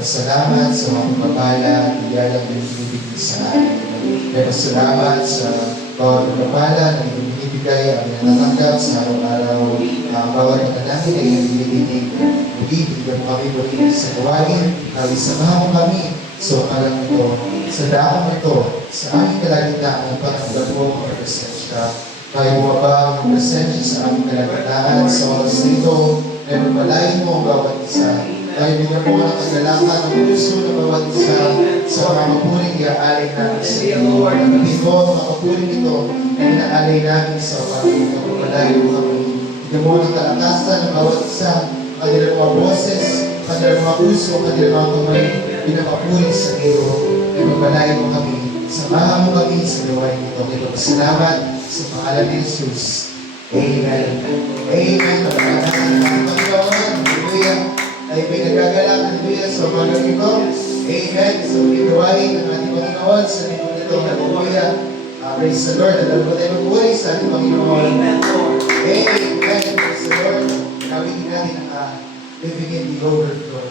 Salamat sa mga pagpapala at iyalang binibigay sa amin. Salamat sa bawat pagpapala na binibigay at natatanggap sa araw-araw. Bawat natin ay nabibigay. Bigyan mo kami muli sa gawain. Isamahan mo kami sa alam ito, sa daang ito, sa aming kalagitnaan at pagkakalap mo ang presensya. Kaya bumaba ang presensya sa aming kalagitnaan sa oras nito na magpalain mo ang bawat isa. Kaya bigyan mo ng kagalakan ng puso na bawat isa sa mga mapuling iaalay namin sa iyo. Nagpapin mo ang mga mapuling ito na inaalay namin sa oras nito. Magpalain mo kami. Bigyan mo ng kalakasan ng bawat isa, kanilang mga boses, kanilang mga puso, kanilang mga kamay, pinapapuri sa iyo. Kaya magpalain mo kami. Samahan mo kami sa gawain ito. Kaya salamat sa pangalan ni Jesus. Amen. Amen. Pagkakasan ng Panginoon. Hallelujah. Ay pinagagalang. Hallelujah. So umagang ito. Amen. So gawain ng ating Panginoon sa lingkod ito. Hallelujah. Praise the Lord. Alam ko tayo magbuhay sa ating Panginoon. Amen. Amen. Praise the Lord. Gawin natin ang living in the overflow.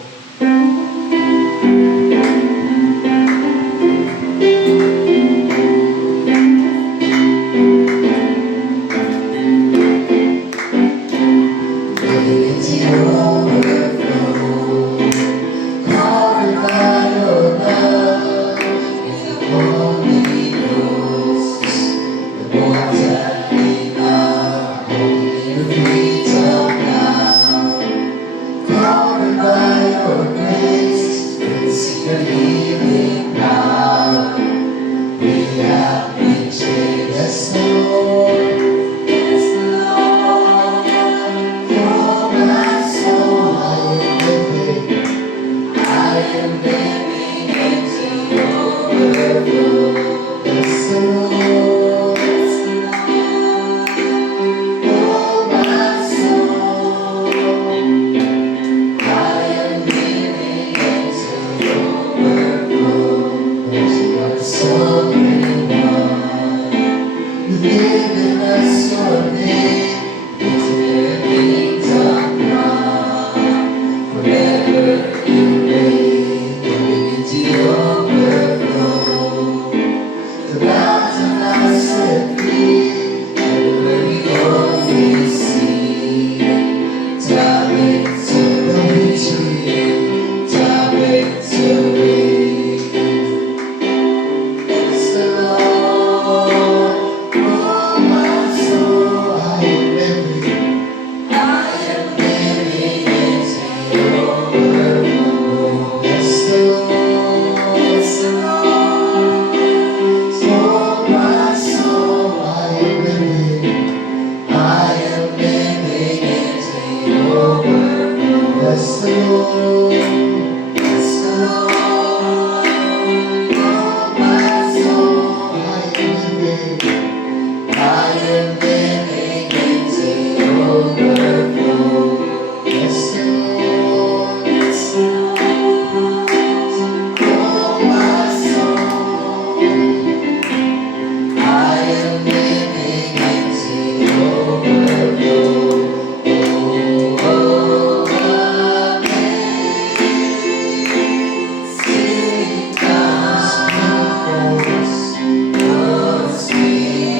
Sweet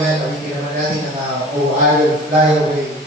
Emmanuel, awitin naman natin ang Oh, I Will Fly Away.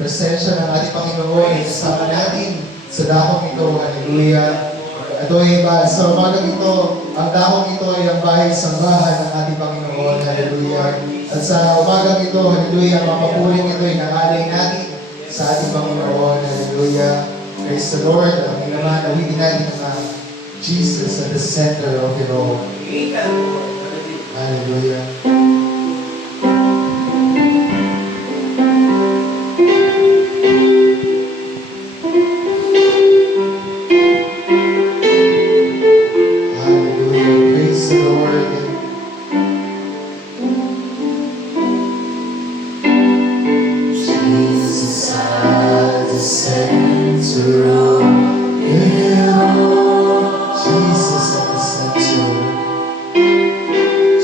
Presensya ng ating Panginoon ay kasama natin sa dakong ito. Hallelujah. Ito ay sa umagang ito, ang dakong ito ay ang bahay sambahan ng ating Panginoon. Hallelujah. At sa umagang ito, hallelujah, mapapuling ito ay nangalay natin sa ating Panginoon. Hallelujah. Praise the Lord. Ang naman, awitin natin ang Jesus at the center of it all. Hallelujah.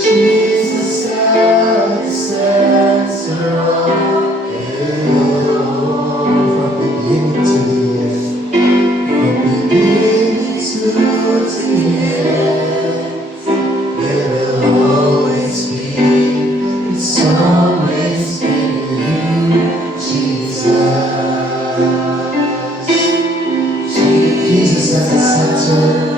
Jesus center of it all. From beginning to the end. From beginning to the end. It will always be. It's always been you, Jesus. Jesus at the center.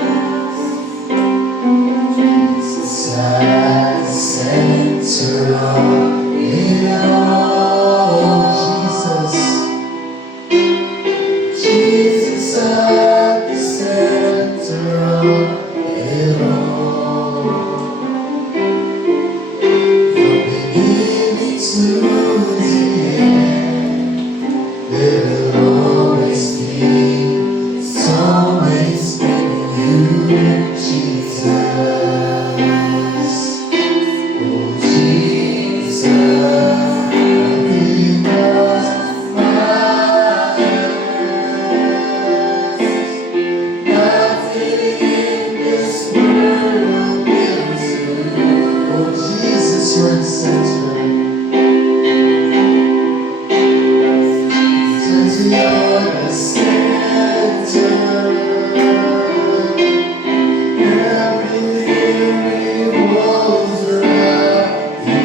Jesus at the center of it all. Jesus. Jesus at the center of it all. From beginning to the end, it'll always be. It's always been you, Jesus. Oh, Jesus, nothing else matters. Nothing in this world will do. Oh, Jesus, you're the center. Jesus, you're the center. Everything revolves around you.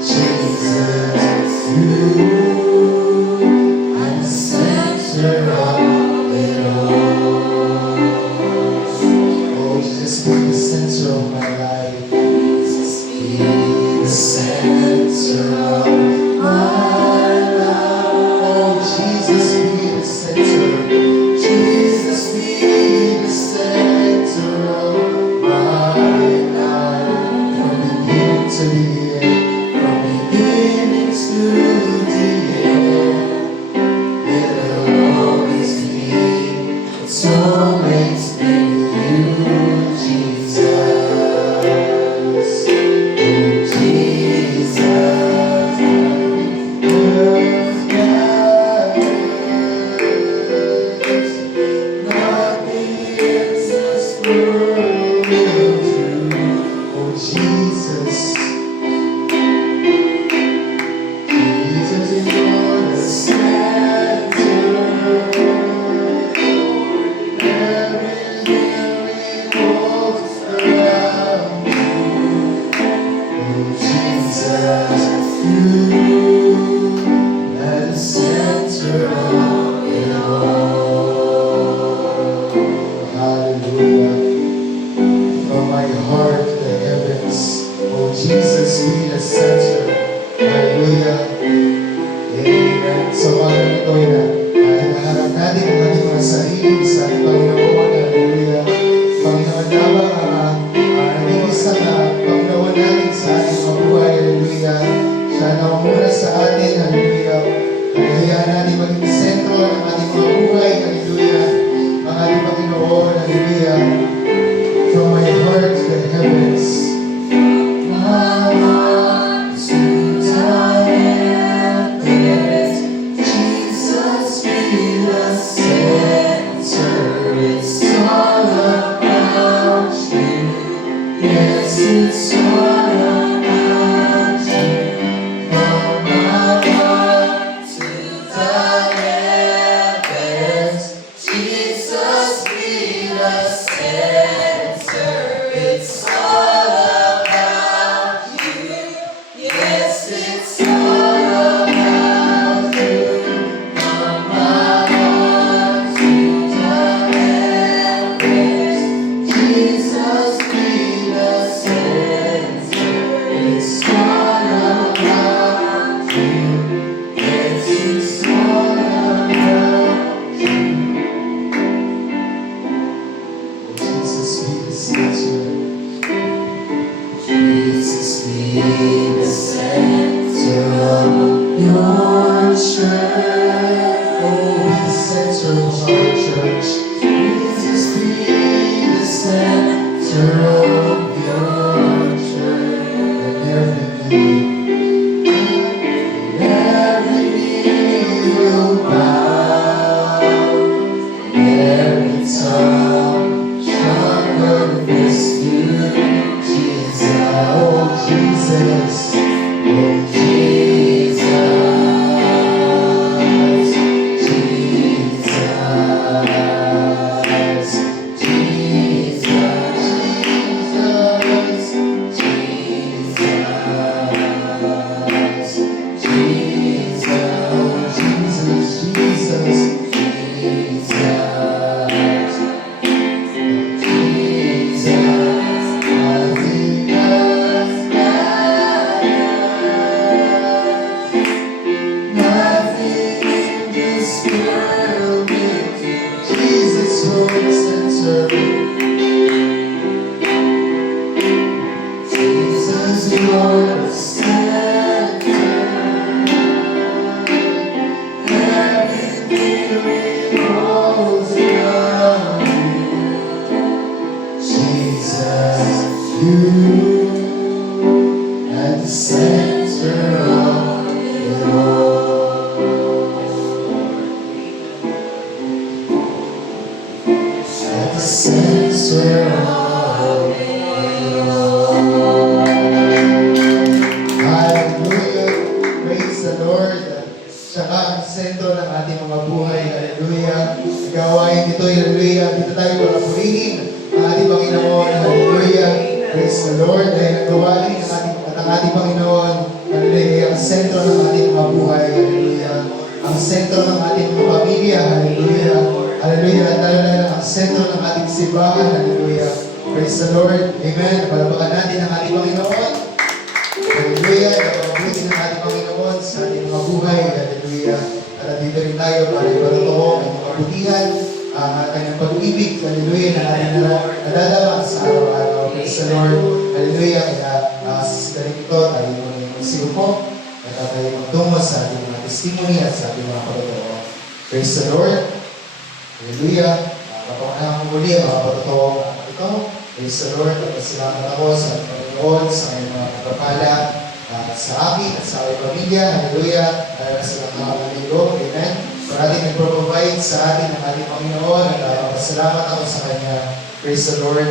Jesus, you are the center of it all. Oh, Jesus, be the center of my life. Jesus, be the center of my life. Oh, Jesus, be the center. Jesus, be the center of my life. From beginning to the end. From beginning to the end. It'll always be. It's always been you, Jesus. Oh, Jesus. Nothing in this world will do. Oh, Jesus. Jesus, you're the center. Everything revolves around you. Oh, Jesus, you are the center of it all. Hallelujah. From my heart to the heavens, oh Jesus, be the center. Hallelujah. Amen. So, mga ito na, hinaharap natin ang ating mga sarili sa ating Panginoon. Hallelujah. Panginoon lamang ang nag-iisang Panginoon natin sa ating mga buhay. Hallelujah. Siya na umuna sa atin. Hallelujah. Hayaan natin maging sentro ng ating mga buhay. Hallelujah. Ang ating Panginoon. Hallelujah. From my heart to the heavens. My heart to the heavens. Jesus, be the center. It's all about you. Yes, it's all about you. From my heart to the heavens. Jesus, be the center. It's all about you. Yes, it's all about you. From my heart to the heavens. Jesus, be the center. It's all about you. Yes, it's all about you. Jesus, be the center. Jesus, be the center of your church. Oh, be the center of our church. Jesus, be the center of your church. And every knee will bow. Every tongue shall confess you, Jesus. Oh, Jesus. Oh, center of it all. At the center of it all. Hallelujah. Praise the Lord. Siya ka ang sentro ng ating mga buhay. Hallelujah. Gawain dito, hallelujah. Dito tayo pagpurihin ang ating Panginoon. Hallelujah. Praise the Lord. Dahil ang gawain ng ating Panginoon. Hallelujah. Ang sentro ng ating mga buhay. Hallelujah. Ang sentro ng ating mga pamilya. Hallelujah. Hallelujah. At lalo na ang sentro ng ating simbahan. Hallelujah. Praise the Lord. Amen. Palapakan natin ang ating Panginoon. Hallelujah. Napabuti ng ating Panginoon sa ating mga buhay. Hallelujah. At dito rin tayo para ibarito ang inyong kabutihan, ang kanyang pag-ibig. Hallelujah. Na ating nadadama sa araw-araw. Praise the Lord. Hallelujah. Kaya sa galing ito, tayo magsiupo at tayo magtungo sa ating mga testimony at sa ating mga patotoo. Praise the Lord. Hallelujah. Kapag ko muli ang mga patotoo ito. Praise the Lord. Salamat ako sa Panginoon, sa kanyang mga kapapala, sa akin at sa aking pamilya. Hallelujah. Dahil sa mga kapatid. Amen. Parating nag-provide sa atin ang ating Panginoon at papasalamat ako sa Kanya. Praise the Lord.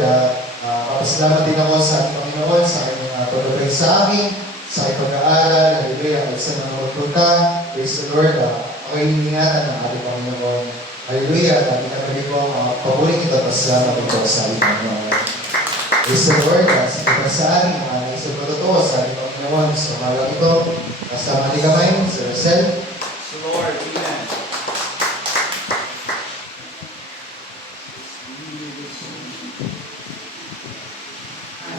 Papasalamat din ako sa ating Panginoon sa kanyang provide sa akin, sa aking pag-aaral. Hallelujah. At sa mga magpunta. Praise the Lord. Ako'y iningatan ng ating Panginoon. Hallelujah. At ating nabalik ko ang pabuling ito. Pasalamat ito sa ating Panginoon. Praise the Lord. Sa pagkasaan, ang aming sa pagkatotoo sa ating Panginoon. Sa malang ito. Kasama ni kamay, Sir Rosel. Lord, amen.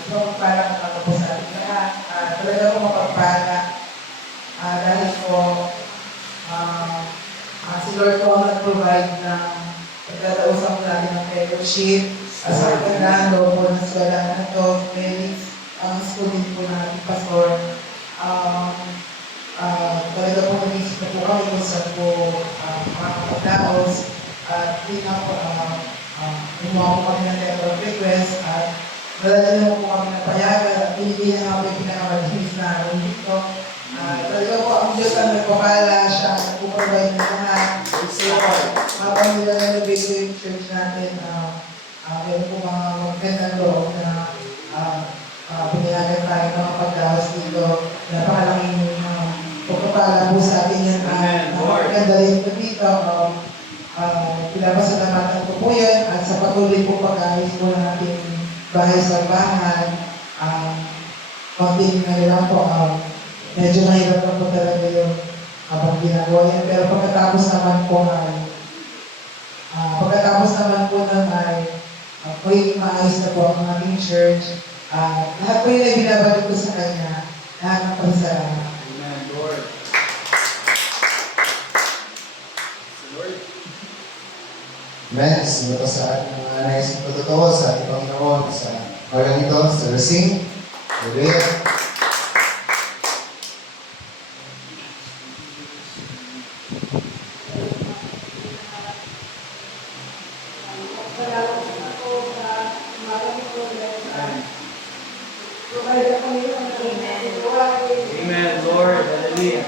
So, parang nakatapos sa ating lahat. Talaga ko mapagpala. Dahil po, si Lord po ang nag-provide ng pagkatausap natin ng fellowship. Sa kagandahan loob po ng eskwelahan na ito, Felix, ang school din po ng ating pastor. Talaga po nag-isip na po kami kung saan po makakapagdaos. At hindi na po, gumawa po kami ng letter of request at nadala na po kami ng payagan at pinili na nga po yung pinakamalinis na araw dito. Talaga po ang Diyos ang nagpapala siya, nagpaprovide na lahat. So, habang nilalagay ko yung church natin, meron po mga magandang loob na pinayagan tayo ng pagdawas dito. Napakalaking pagpapala po sa atin yan. Napakaganda rin po dito. Pinapasalamatan ko po yan at sa patuloy po pag-ayos po ng ating bahay sa bahan. Konting na lang po, medyo mahirap na po talaga yung habang ginagawa yan. Pero pagkatapos naman po ay magiging maayos na po ang ating church. Lahat po yun ay binabalik ko sa Kanya. Lahat ng pagsalamat. Amen, Lord. Lord. Amen. Sino pa sa ating mga nais na patotoo sa ating Panginoon sa malang ito, sa Racing. Hallelujah. Amen, Lord. Hallelujah.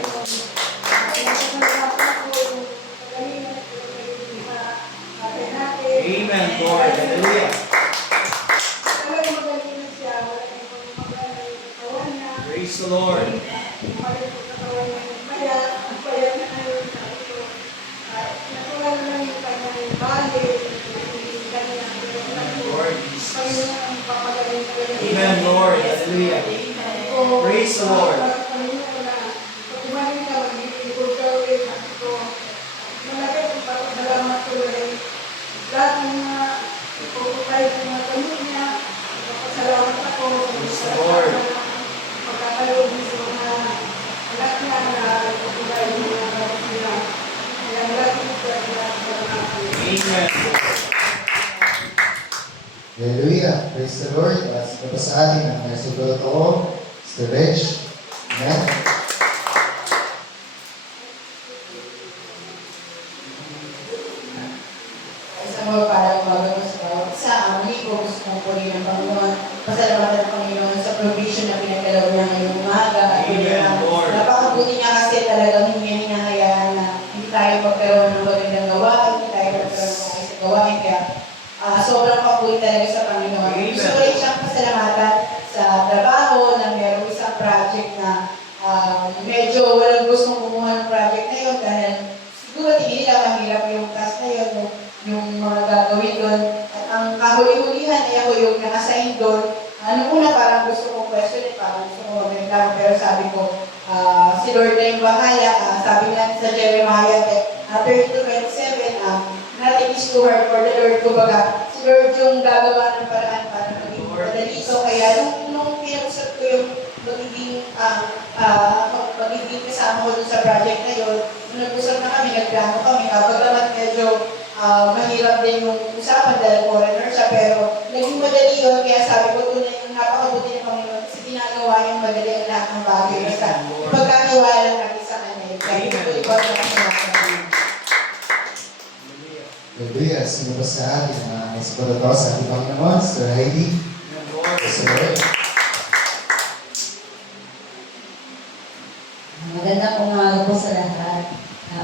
Amen, Lord. Hallelujah. Praise the Lord. Lord Jesus. Amen, Lord. Hallelujah. Praise the Lord. Lahat ng mga ipuputay ng mga pamilya, salamat ako sa Lord. pagkakaloob sa mga anak niya na ipuputay ng mga pamilya. Kaya maraming salamat. Amen. Hallelujah. Praise the Lord. At sino pa sa atin ang nais na patotoo, Mr. Reg. Amen. Sa muli ko gusto kong puri ng Panginoon. Pasalamatan ng Panginoon sa provision na pinagdalaw niya ngayong umaga. Amen, Lord. medyo walang gustong kumuha ng project na yun dahil siguro tingin nila mahirap yung task na yun, yung mga gagawin doon. At ang kahuli-hulihan ay ako yung naka-assign doon. Ano una, parang gusto kong question parang gusto kong magreklamo, pero sabi ko, si Lord na yung bahala. Sabi nga sa Jeremiah 30:27, nothing is too hard for the Lord. Kumbaga, si Lord yung gagawa ng paraan para maging madali. So, kaya nung pinag-usap ko yung magiging kasama ko dun sa project na yun, nung nag-usap na kami, nagplano kami, pagkamat medyo mahirap din yung usapan dahil foreigner siya, pero naging madali yun, kaya sabi ko tunay yung napakabuti ng Panginoon kasi ginagawa yung madali ang lahat ng bagay. Basta pagkatiwala lang natin sa kanya. Kaya ito iba na natin. Hallelujah. Sino ba sa atin na nagsipunod sa ating Panginoon? Sir Heidi. Amen, Lord. Sir Lord. Magandang umaga po sa lahat.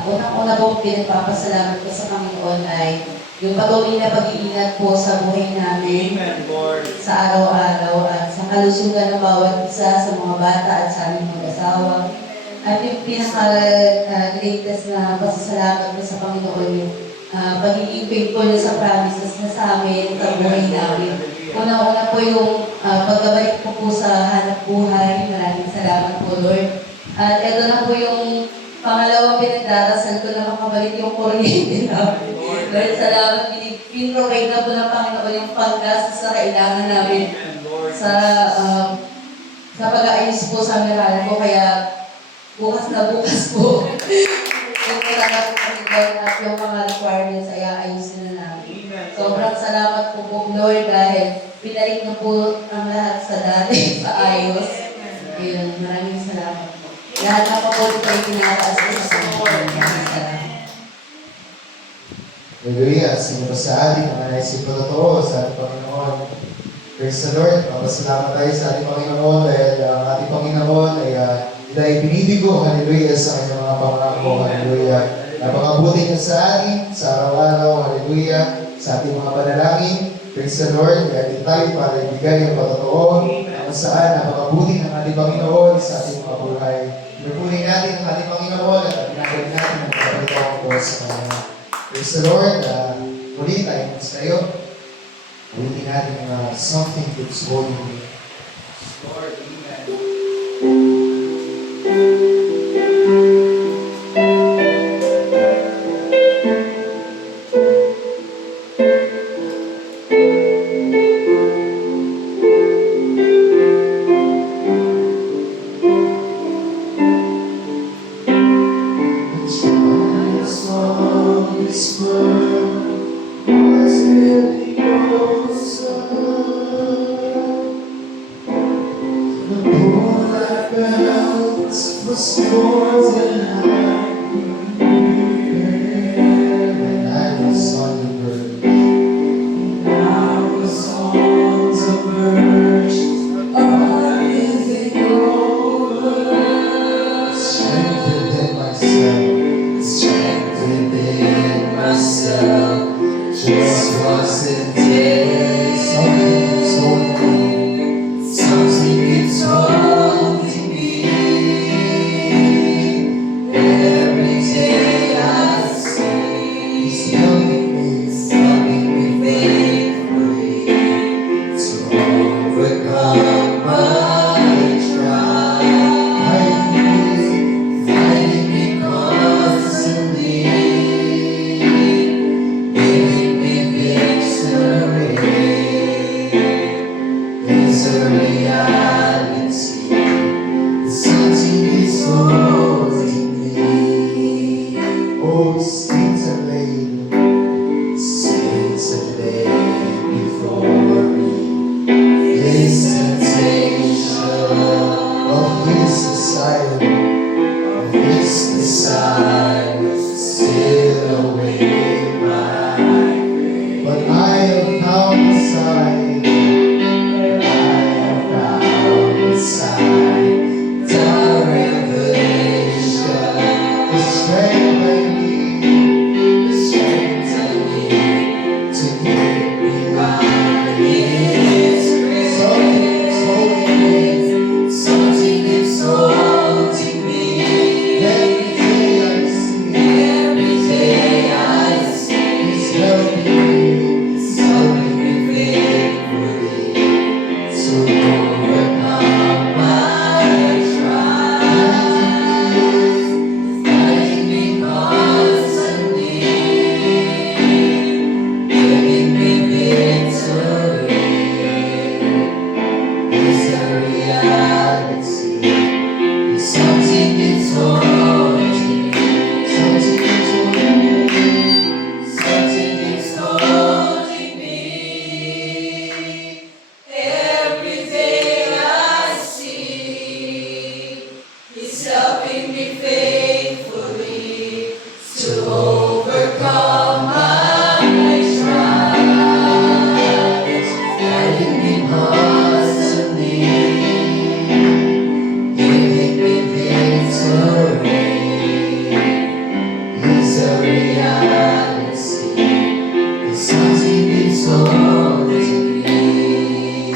Unang-una po pinagpapasalamat ko sa Panginoon ay yung patuloy na pag-iingat po sa buhay namin Amen, Lord. sa araw-araw at sa kalusugan ng bawat isa sa mga bata at sa aming mag-asawa. At yung pinaka-greatest na pasasalamat ko sa Panginoon yung pagiging faithful niya sa promises na sa amin sa buhay namin. Unang-una po yung pagbabalik ko po sa hanap buhay. Maraming salamat po, Lord. At ito na po yung pangalawang pinagdarasal ko na makabalik yung kuryente namin. Lord, salamat. Pinrovide na po ng Panginoon yung panggas sa kailangan namin Amen, Lord. sa pag-aayos po sa mirahan ko. Kaya bukas na bukas po. Yung kailangan po Panginoon at yung mga requirements ay aayusin na namin. Amen. Sobrang salamat po po, Lord, dahil pinalik na po ang lahat sa dati sa ayos. Ayun, maraming salamat po. Lahat na po po ito ay pinataas ko sa Panginoon. Maraming salamat. Hallelujah. Sino ba sa atin na naisip ko totoo sa ating Panginoon? Praise the Lord. Papasalamat tayo sa ating Panginoon dahil ang ating Panginoon ay dahil binibigo, hallelujah, sa kanyang mga pangako, hallelujah. Napakabuti niya sa atin, sa araw-araw, hallelujah, sa ating mga panalangin. Praise the Lord. Kaya din tayo para ibigay ang patotoo kung saan napakabuti ng ating Panginoon sa ating mga buhay. Pinupunin natin ang ating Panginoon at pinagaling natin ang kapalitang ko sa Kanya. Praise the Lord. Muli tayo tayo. Ulitin natin something keeps holding me. Lord, amen. When I was on the verge, strength within myself, just wasn't it. Something keeps holding me every day. loving me faithfully to overcome my trials, guiding me constantly, giving me victory. It's a reality. The songs He gives told to me.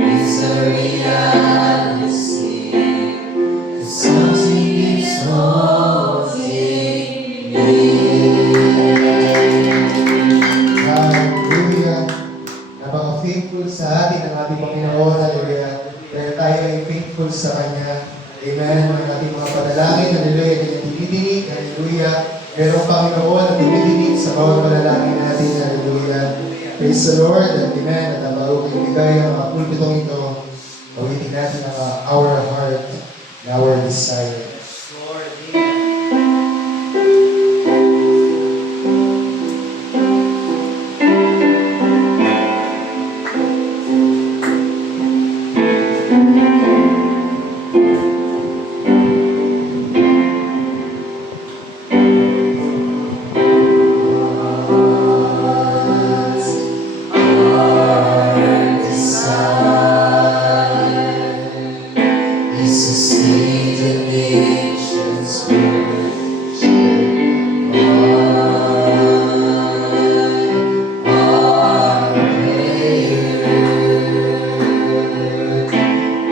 It's a reality. The songs He gives told to me. Hallelujah. Napaka-faithful sa atin ang ating Panginoon. Hallelujah. Dahil tayo ay faithful sa Kanya. Amen. Ang ating mga panalangin. Hallelujah. Kanya tinidinig. Hallelujah. Merong Panginoon ang tinidinig sa bawat panalangin natin. Hallelujah. Praise the Lord. At amen. At ang bago ibigay ang mga pulpitong ito. Pawitin natin ang our heart and our desire. Lord, amen. Our desire is to see the nations worship God. Our prayer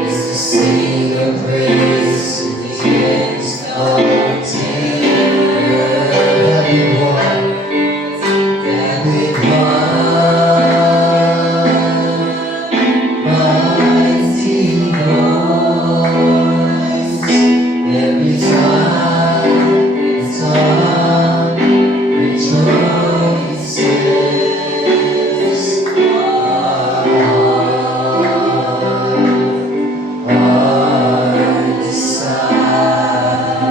is to sing a praise to the exalted one, that big one, mighty voice. Every time it's on, rejoices. Our desire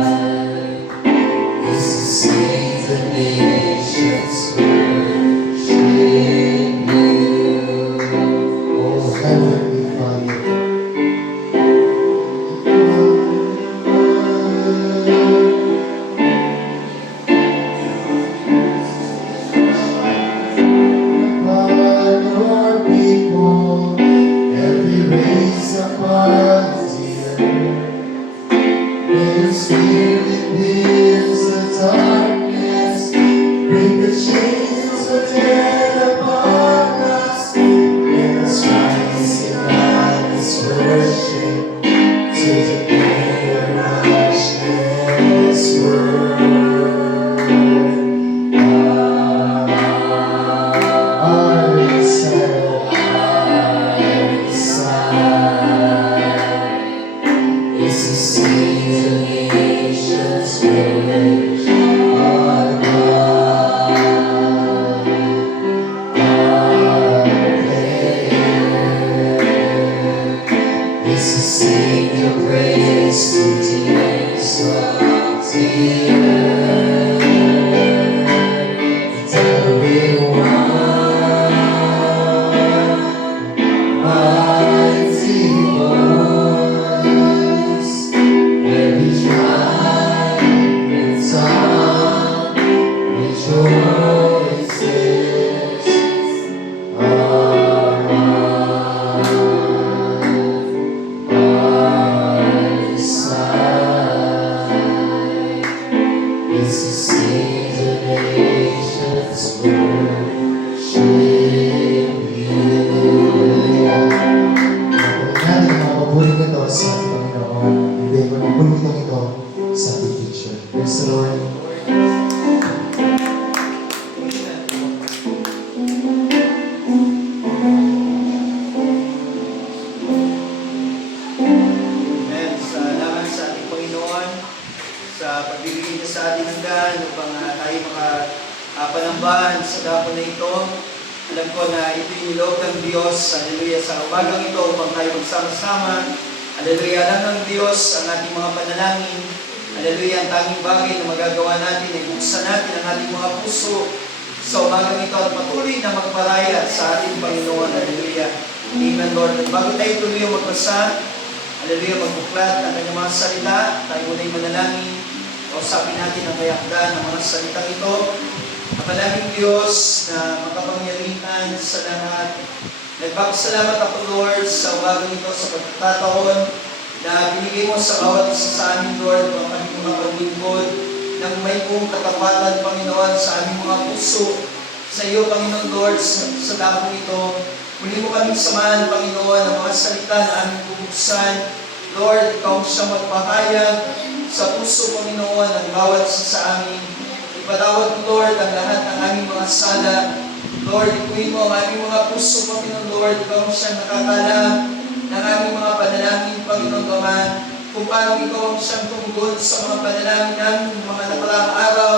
is to see the nations worship you. Oh, Heavenly Father. Upon your people, every race upon the earth. May your spirit pierce the darkness, break the chains of death upon us. Let us rise in honest worship to the greater matchless world. Our desire is to see the nations worship our God. Our prayer is to sing your praise to the exalted earth. That we mighty voice, every tribe and tongue rejoices. Our desire is to see the nations worship you. natin ang mga pabuling ito sa ating Panginoon. Ibigay ko ng pulpitong ito sa ating teacher. Praise the Lord. Amen. Salamat sa ating Panginoon sa pagbibigay niya sa ating ng daan upang tayo makapanambahan sa dapon na ito. Alam ko na ito yung niloob ng Diyos, hallelujah, sa umagang ito upang tayo magsama-sama. Hallelujah, alam ng Diyos ang ating mga panalangin. Hallelujah, ang tanging bagay na magagawa natin ay buksan natin ang ating mga puso sa umagang ito at patuloy na magparaya sa ating Panginoon. Hallelujah. Amen, Lord. At bago tayo tuloy magbasa, Hallelujah, magbuklat ang kanyang mga salita. Tayo muna'y manalangin. Kausapin natin ang mayakda ng mga salitang ito. Kapalaging Diyos na makapangyarihan sa lahat. Nagpapasalamat ako, Lord, sa umagang ito, sa pagkakataon na binigay mo sa bawat isa sa amin, Lord, ang aming mga paglingkod, ng may buong katapatan, Panginoon, sa aming mga puso. Sa iyo, Panginoon, Lord, sa dakong ito, muli mo kaming samahan, Panginoon, ang mga salita na aming bubuksan. Lord, ikaw ang siyang magpahayag sa puso, Panginoon, ang bawat isa sa amin. Ipatawad mo, Lord, ang lahat ng aming mga sala. Lord, ikuin mo ang aming mga puso, Panginoon, Lord, ikaw ang siyang nakakalam ng aming mga panalangin, Panginoon, Ama, kung paano ikaw ang siyang tumugon sa mga panalangin namin, ng mga nakaraang araw,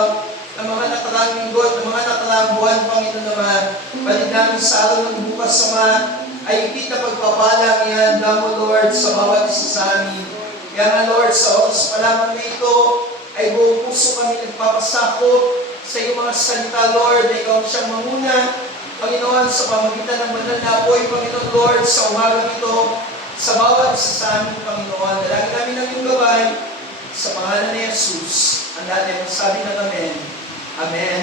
ng mga nakaraang linggo, ng mga nakaraang buwan, Panginoon, Ama. Balik namin sa araw ng bukas, Ama, ay higit na pagpapalang ihanda mo, Lord, sa bawat isa sa amin. Kaya nga, Lord, sa oras pa lamang na ito, ay buong puso kami nagpapasakop sa iyong mga salita, Lord, na ikaw ang siyang manguna, Panginoon, sa pamagitan ng banal na apoy, Panginoon, Lord, sa umagang ito, sa bawat isa sa amin, Panginoon. Dalangin namin ang iyong gabay sa pangalan ni Jesus. Ang natin magsabi ng Amen. Amen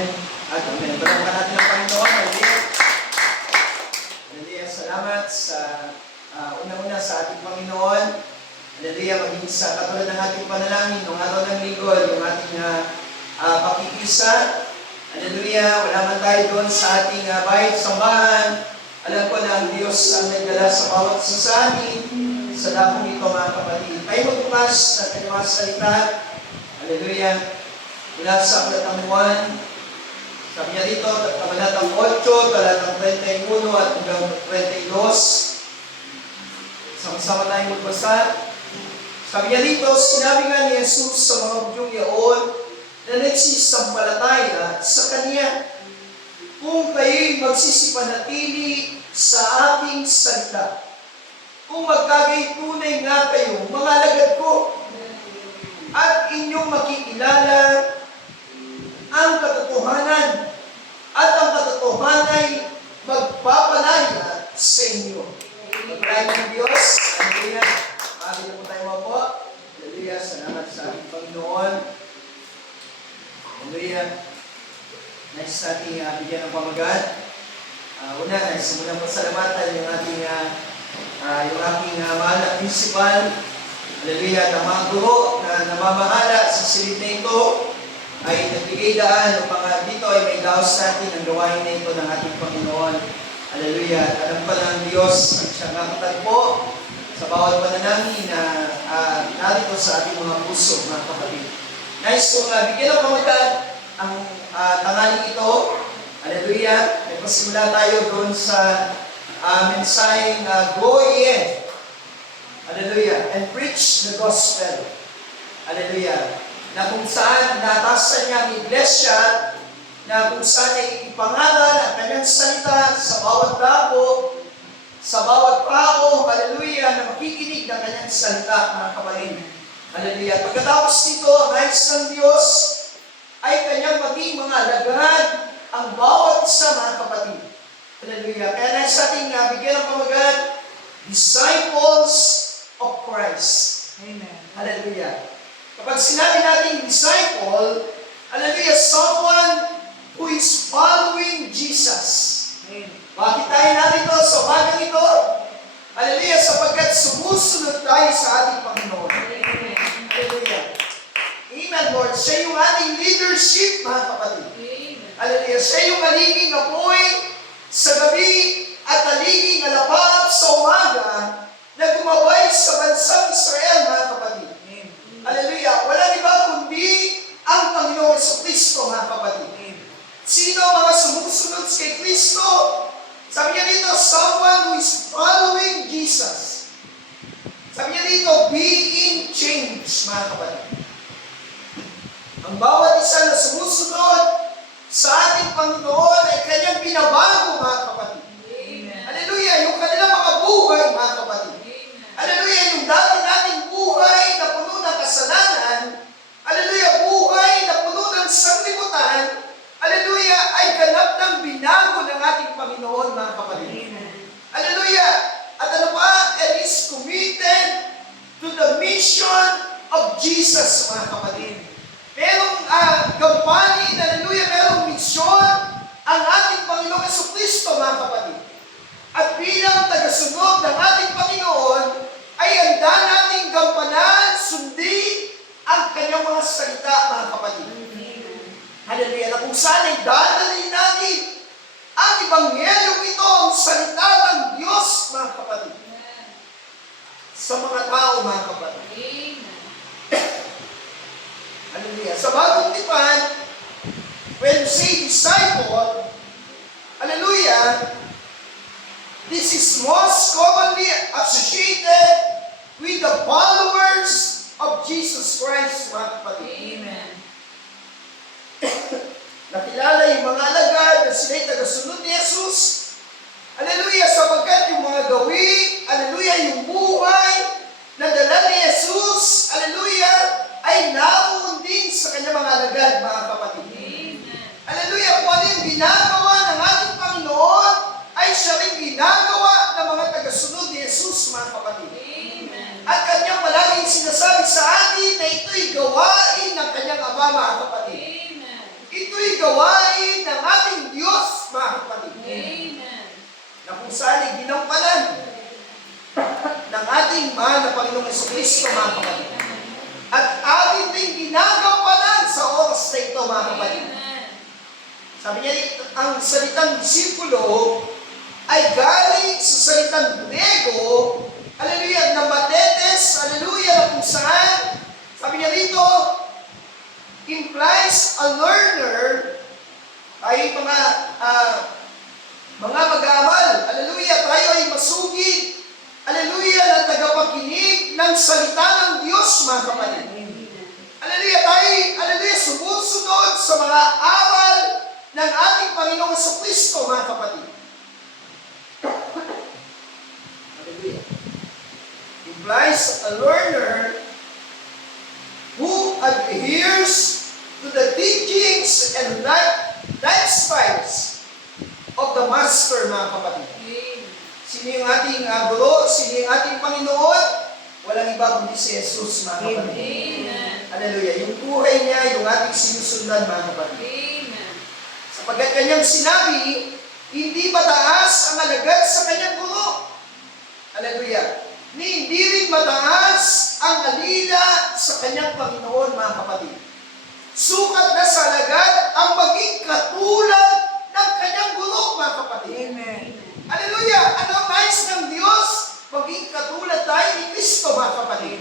at Amen. Palangkan natin ang Panginoon. Hallelujah. Hallelujah. Salamat sa una-una sa ating Panginoon. Hallelujah. Maging sa katulad ng ating panalangin, noong araw ng linggo, yung ating pakikisa. Hallelujah. Wala man tayo doon sa ating bahay, sambahan. Alam ko na ang Diyos ang nagdala sa bawat isa sa atin. Sa dakong ito, mga kapatid. Tayo magbukas sa kanyang mga salita. Hallelujah. Mula sa aklat ng Juan. Sabi niya dito, kabanatang 8, talatang 31 at hanggang 32. Sama-sama tayong magbasa. Sabi niya dito, sinabi nga ni Jesus sa mga Hudyong yaon na nagsisampalataya sa Kanya, kung kayo'y magsisipanatili sa aking salita, kung magkagay tunay nga kayo, mga alagad ko, at inyong makikilala ang katotohanan, at ang katotohanan ay magpapalaya sa inyo. Pagkain ng Diyos, hallelujah. Pagkain na po tayo mga po. Hallelujah. Salamat sa ating Panginoon. Hallelujah. Nais natin bigyan ng pamagat. Una, nais munang pasalamatan yung ating mahal na principal. Hallelujah. Na mga guro na namamahala sa silid na ito ay nagbigay daan upang dito ay may daos natin ang gawain na ito ng ating Panginoon. Hallelujah. At alam pa ng Diyos ang siyang nakatagpo sa bawat panalangin na narito sa ating mga puso, mga kapatid. Nais kong bigyan ng pamagat ang tanghaling ito. Hallelujah. May pasimula tayo doon sa mensaheng go ye. Hallelujah. And preach the gospel. Hallelujah. Na kung saan natasan niya ang iglesia, na kung saan ay ipangaral ang kanyang salita sa bawat dako, sa bawat tao, hallelujah, na makikinig ng kanyang salita, mga kapatid. Hallelujah. Pagkatapos nito, ang nais ng Diyos ay kanyang maging mga alagad ang bawat isa, mga kapatid. Hallelujah. Kaya nais ating bigyan ng pamagat, disciples of Christ. Amen. Hallelujah. Kapag sinabi natin disciple, hallelujah, someone who is following Jesus. Amen. Bakit tayo narito sa umagang ito? Hallelujah, sapagkat sumusunod tayo sa ating Panginoon. Amen. Hallelujah. Amen, Lord. Siya yung ating leadership, mga kapatid. Hallelujah. Siya yung aliging apoy sa gabi at aliging alapap sa umaga na gumabay sa bansang Israel, mga kapatid. Hallelujah. Walang iba kundi ang Panginoon Kristo, mga kapatid. Sino ang mga sumusunod kay Kristo? Sabi niya dito, someone who is following Jesus. Sabi niya dito, being changed, mga kapatid. Ang bawat isa na sumusunod sa ating Panginoon ay kanyang binabago, mga kapatid. Hallelujah. Yung kanilang mga buhay, mga kapatid. Hallelujah. Yung dati nating buhay na puno ng kasalanan, hallelujah, buhay na puno ng sanglibutan, hallelujah, ay ganap ng binago ng ating Panginoon, mga kapatid. Hallelujah. At ano pa? It is committed Jesus, mga kapatid. Merong gampanin, hallelujah, merong misyon ang ating Panginoong Jesucristo, mga kapatid. At bilang tagasunod ng ating Panginoon, ay handa nating gampanan, sundin ang kanyang mga salita, mga kapatid. Hallelujah, na kung saan ay dadalhin natin ang Ebanghelyong ito, ang salita ng Diyos, mga kapatid. Sa mga tao, mga kapatid. Hallelujah. Sa bagong tipan, when you say disciple, hallelujah, this is most commonly associated with the followers of Jesus Christ, mga kapatid. Nakilala yung mga alagad na sila'y tagasunod ni Jesus. Hallelujah, sapagkat yung mga gawin, hallelujah, yung buhay na dala ni Jesus, hallelujah, ay naroon din sa kanyang mga alagad, mga kapatid. Hallelujah, kung ano yung ginagawa ng ating Panginoon, ay siya rin ginagawa ng mga tagasunod ni Jesus, mga kapatid. At kanyang palaging sinasabi sa atin na ito'y gawain ng kanyang Ama, mga kapatid. Ito'y gawain ng ating Diyos, mga kapatid. Na kung saan ay ginampanan ng ating mahal na Panginoong Jesucristo, mga kapatid. At atin din ginagampanan sa oras na ito, mga kapatid. Sabi niya, ang salitang disipulo ay galing sa salitang Grego, hallelujah, na matetes, hallelujah, na kung saan, sabi niya rito, implies a learner, ay mga mag-aaral, hallelujah, tayo ay masugid, hallelujah, na tagapakinig ng salita ng Diyos, mga kapatid. Hallelujah, tayo, hallelujah, sumusunod sa mga aral ng ating Panginoong Jesucristo, mga kapatid. Hallelujah. Implies a learner who adheres to the teachings and lifestyles of the Master, mga kapatid. Sino yung ating guro? Sino yung ating Panginoon? Walang iba kundi si Jesus, mga kapatid. Hallelujah. Yung buhay niya, yung ating sinusundan, mga kapatid. Sapagkat kanyang sinabi, hindi mataas ang alagad sa kanyang guro. Hallelujah. Hindi rin mataas ang alila sa kanyang Panginoon, mga kapatid. Sukat na sa alagad ang maging katulad ng kanyang guro, mga kapatid. Amen. Hallelujah! Ano ang nais ng Diyos? Maging katulad tayo ni Kristo, mga kapatid.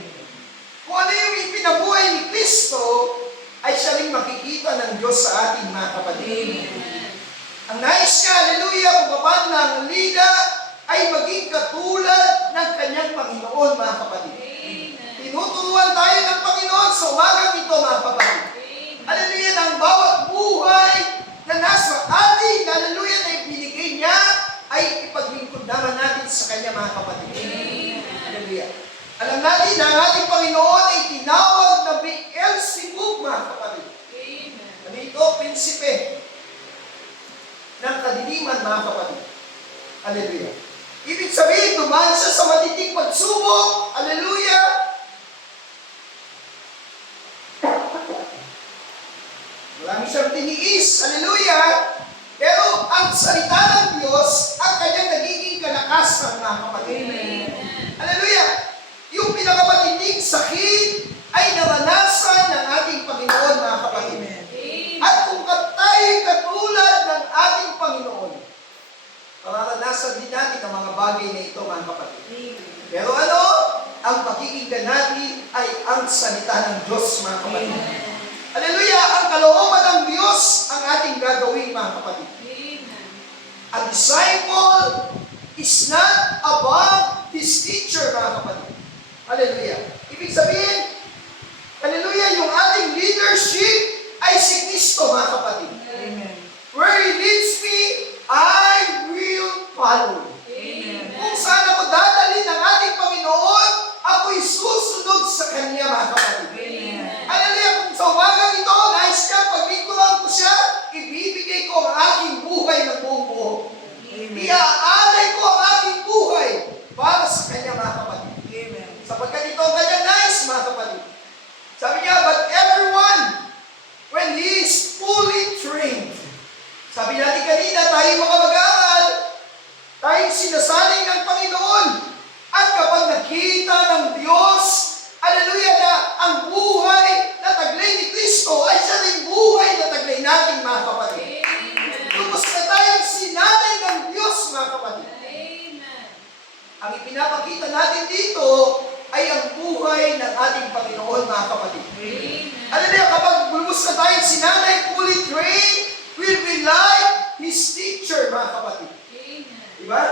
Kung ano yung ipinabuhay ni Kristo, ay siya rin makikita ng Diyos sa ating, mga kapatid. Ang nais niya, hallelujah, kung paano ng lida, ay maging katulad ng kanyang Panginoon, mga kapatid. Tinuturuan tayo ng Panginoon sa umagang ito, mga kapatid. Hallelujah, ng bawat buhay na nasa ating, hallelujah, na ibinigay niya, ay ipaglingkod naman natin sa kanya, mga kapatid. Hallelujah. Alam natin na ang ating Panginoon ay tinawag na Beelzebub, mga kapatid. Ano ito? Prinsipe ng kadiliman, mga kapatid. Hallelujah. Ibig sabihin, dumaan siya sa matinding pagsubok. Hallelujah. Marami siyang tiniis. Hallelujah. Pero ang salita ng Diyos ang kanyang nagiging kalakasan, mga kapatid. Hallelujah. Yung pinakamatinding sakit ay naranasan ng ating Panginoon, mga kapatid. At kung tayo katulad ng ating Panginoon, mararanasan din natin ang mga bagay na ito, mga kapatid. Pero ano? Ang pakikinggan natin ay ang salita ng Diyos, mga kapatid. Hallelujah! Ang kalooban ng Diyos ang ating gagawin, mga kapatid. A disciple is not above his teacher, mga kapatid. Hallelujah! Ibig sabihin, hallelujah, yung ating leadership ay si Kristo, mga kapatid. Amen. Where He leads me, I will follow. Kung saan ako dadalhin ng ating Panginoon, ako'y susunod sa Kanya, mga kapatid. Hallelujah! Kung sa umagang ito, nais niya, paglingkuran ko siya, ibibigay ko ang aking buhay ng buong buo. Iaalay ko ang aking buhay para sa Kanya, mga kapatid. Sapagkat ito ang kanyang nais, mga Panginoon, mga kapatid. Hallelujah, kapag bulbos na tayo, si Nanay fully trained will be like His teacher, mga kapatid. Diba?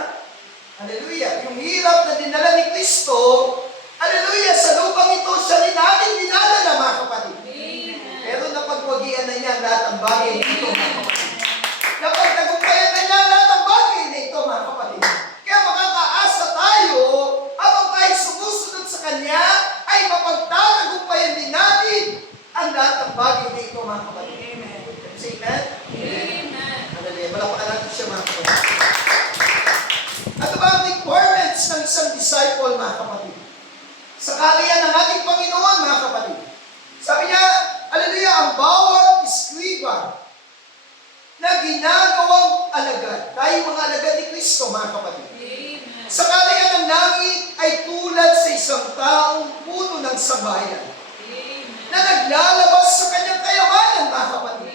Hallelujah. Yung hirap na dinala ni Kristo, hallelujah, sa lupang ito, siya rin natin dinadala, mga kapatid. Pero napagwagian na niya lahat ang bagay dito, mga kapatid. Napagtagumpayan na niya lahat ang bagay na ito, mga kapatid. Kaya makakaasa tayo, habang tayo sumusunod sa Kanya, ay mapagtatagumpayan din natin ang lahat ng bagay na ito, mga kapatid. Say amen? Hallelujah. Malapakan natin siya, mga kapatid. Ano ba ang requirements ng isang disciple, mga kapatid? Sa kaharian ng ating Panginoon, mga kapatid. Sabi niya, hallelujah, ang bawat iskriba na ginagawang alagad. Tayo mga alagad ni Kristo, mga kapatid. Sa kaharian ng langit ay tulad sa isang taong puno ng sambayan na naglalabas sa kanyang kayamanan, mga kapatid.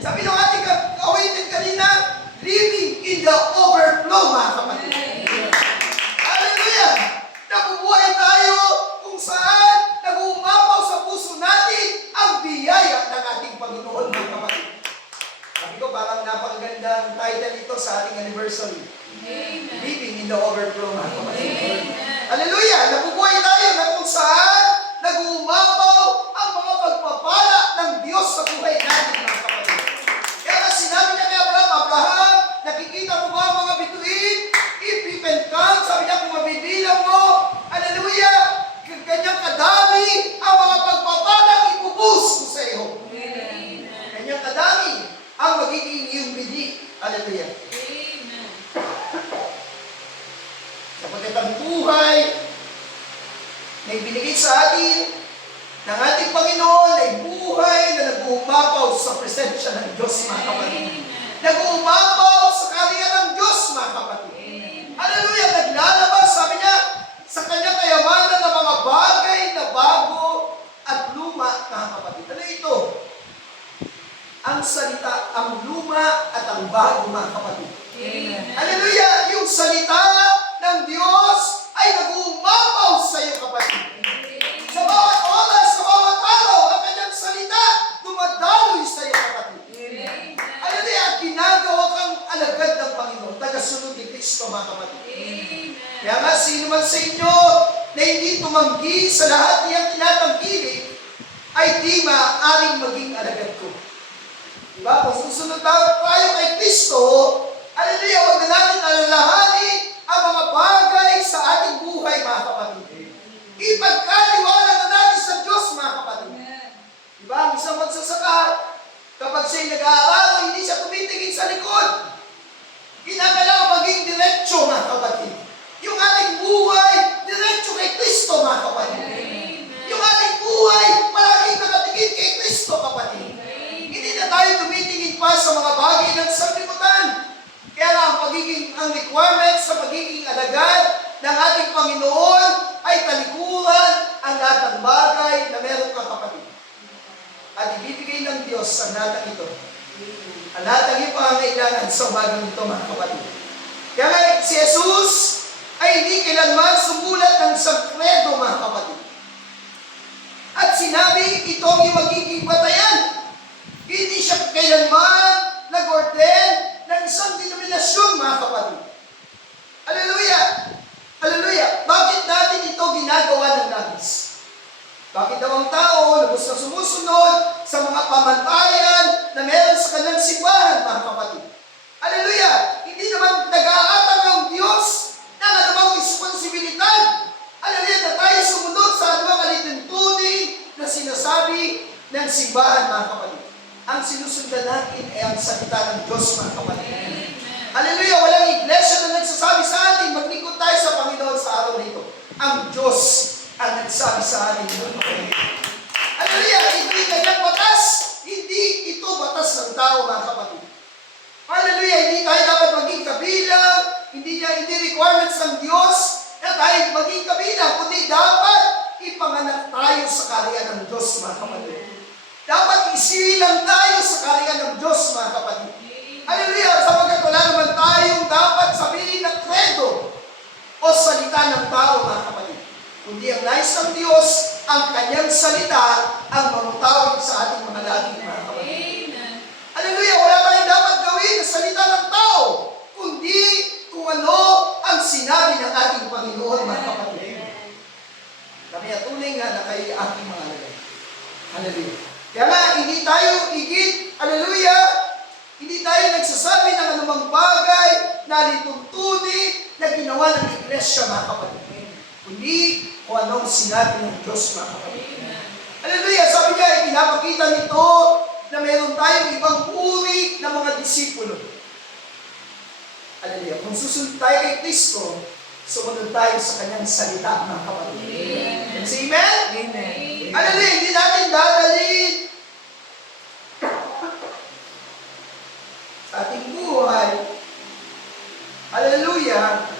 Sabi ng ating awitin kanina, living in the overflow, mga kapatid. Hallelujah! Nabubuhay tayo kung saan nag-uumapaw sa puso natin ang biyaya ng ating Panginoon, mga kapatid. Sabi ko, parang napakagandang title ito sa ating anniversary. Living in the overflow, mga kapatid. Hallelujah! Nabubuhay tayo na kung saan nag-uumapaw ang mga pagpapala ng Diyos sa buhay natin, mga kapatid. Kaya nga sinabi niya kay Abraham, nakikita mo ba ang mga bituin? If you can count, sabi niya, kung mabibilang mo, hallelujah, kanyang kadami ang mga pagpapalang ibubus ko sa iyo. Kanyang kadami ang magiging iyong bidi. Hallelujah. Sapagkat ang buhay na ibinigay sa atin ng ating Panginoon ay buhay na nag-uumapaw sa presensya ng Diyos, mga kapatid. Nag-uumapaw sa kaharian ng Diyos, mga kapatid. Hallelujah! Naglalabas, sabi niya, sa kanyang kayamanan ng mga bagay na bago at luma, mga kapatid. Ano ito? Ang salita, ang luma at ang bago, mga kapatid. Hallelujah! Yung salita ng Diyos ay nag-uumapaw sa iyo, kapatid. Sa bawat oras, sa bawat araw, ang kanyang salita dumadaloy sa iyo, kapatid. Hallelujah! At ginagawa kang alagad ng Panginoon, tagasunod ni Kristo, mga kapatid. Kaya nga, sino man sa inyo na hindi tumanggi sa lahat niyang tinatanggilik, ay di maaaring maging alagad ko. Diba? Kung susunod tayo kay Kristo, hallelujah, huwag na natin alalahanin ang mga bagay sa ating buhay, mga kapatid. Ipagkaliwala na natin sa Diyos, mga kapatid. Diba? Ang isang magsasaka, kapag siya'y nag-aaral, hindi siya tumitingin sa likod. Kinakailangan maging diretsyo, mga kapatid. Yung ating buhay, diretsyo kay Kristo, mga kapatid. Yung ating buhay, palaging nakatingin kay Kristo, kapatid. Hindi na tayo tumitingin pa sa mga bagay ng sanlibutan. Kaya nga ang requirements sa pagiging alagad ng ating Panginoon ay talikuran ang lahat ng bagay na meron ka, kapatid. At ibibigay ng Diyos ang lahat ng ito. Ang lahat ng iyong pangangailangan sa umagang ito, mga kapatid. Kaya nga si Jesus ay hindi kailanman sumulat ng isang kredo, mga kapatid. At sinabi, ito ang iyong magiging batayan. Hindi siya kailanman nag-ordain ng isang denominasyon, mga kapatid. Hallelujah! Hallelujah! Bakit natin ito ginagawa ng labis? Bakit daw ang tao lubos na sumusunod sa mga pamantayan na meron sa kanilang simbahan, mga kapatid? Hallelujah! Hindi naman nag-aatang ang Diyos ng anumang responsibilidad. Hallelujah! Na tayo sumunod sa anumang alituntunin na sinasabi ng simbahan, mga kapatid. Ang sinusundan natin ay ang salita ng Diyos, mga kapatid. Hallelujah! Walang iglesia na nagsasabi sa atin, maglingkod tayo sa Panginoon sa araw na ito. Ang Diyos ang nagsabi sa atin, mga kapatid. Hallelujah! Ito'y kanyang batas. Hindi ito batas ng tao, mga kapatid. Hallelujah! Hindi tayo dapat maging kabilang. Hindi requirements ng Diyos na tayo maging kabilang. Kundi dapat ipanganak tayo sa kaharian ng Diyos, mga kapatid. Dapat isilang tayo sa kaharian ng Diyos, mga kapatid. Hallelujah! Sapagkat wala naman tayong dapat sabihin na kredo o salita ng tao, mga kapatid. kundi ang nais ng Diyos, ang kanyang salita, ang mamutawid sa ating mga labi, mga kapatid. Hallelujah! Wala tayong dapat gawin na salita ng tao, kundi kung ano ang sinabi ng ating Panginoon, mga kapatid. Kami at tunay nga na kayo aking mga lagay. Hallelujah! Kaya nga, hindi tayo igit, hallelujah, hindi tayo nagsasabi ng anumang bagay na lituntunin na ginawa ng iglesia, mga kapatid. Kundi kung anong sinabi ng Diyos, mga kapatid. Hallelujah! Sabi niya, ipinapakita nito na mayroon tayong ibang uri ng mga disipulo. Hallelujah! Kung susunod tayo kay Kristo, sumunod tayo sa kanyang salita, mga kapatid. Amen? Amen? Hallelujah! Hindi natin dadalhin sa ating buhay, hallelujah,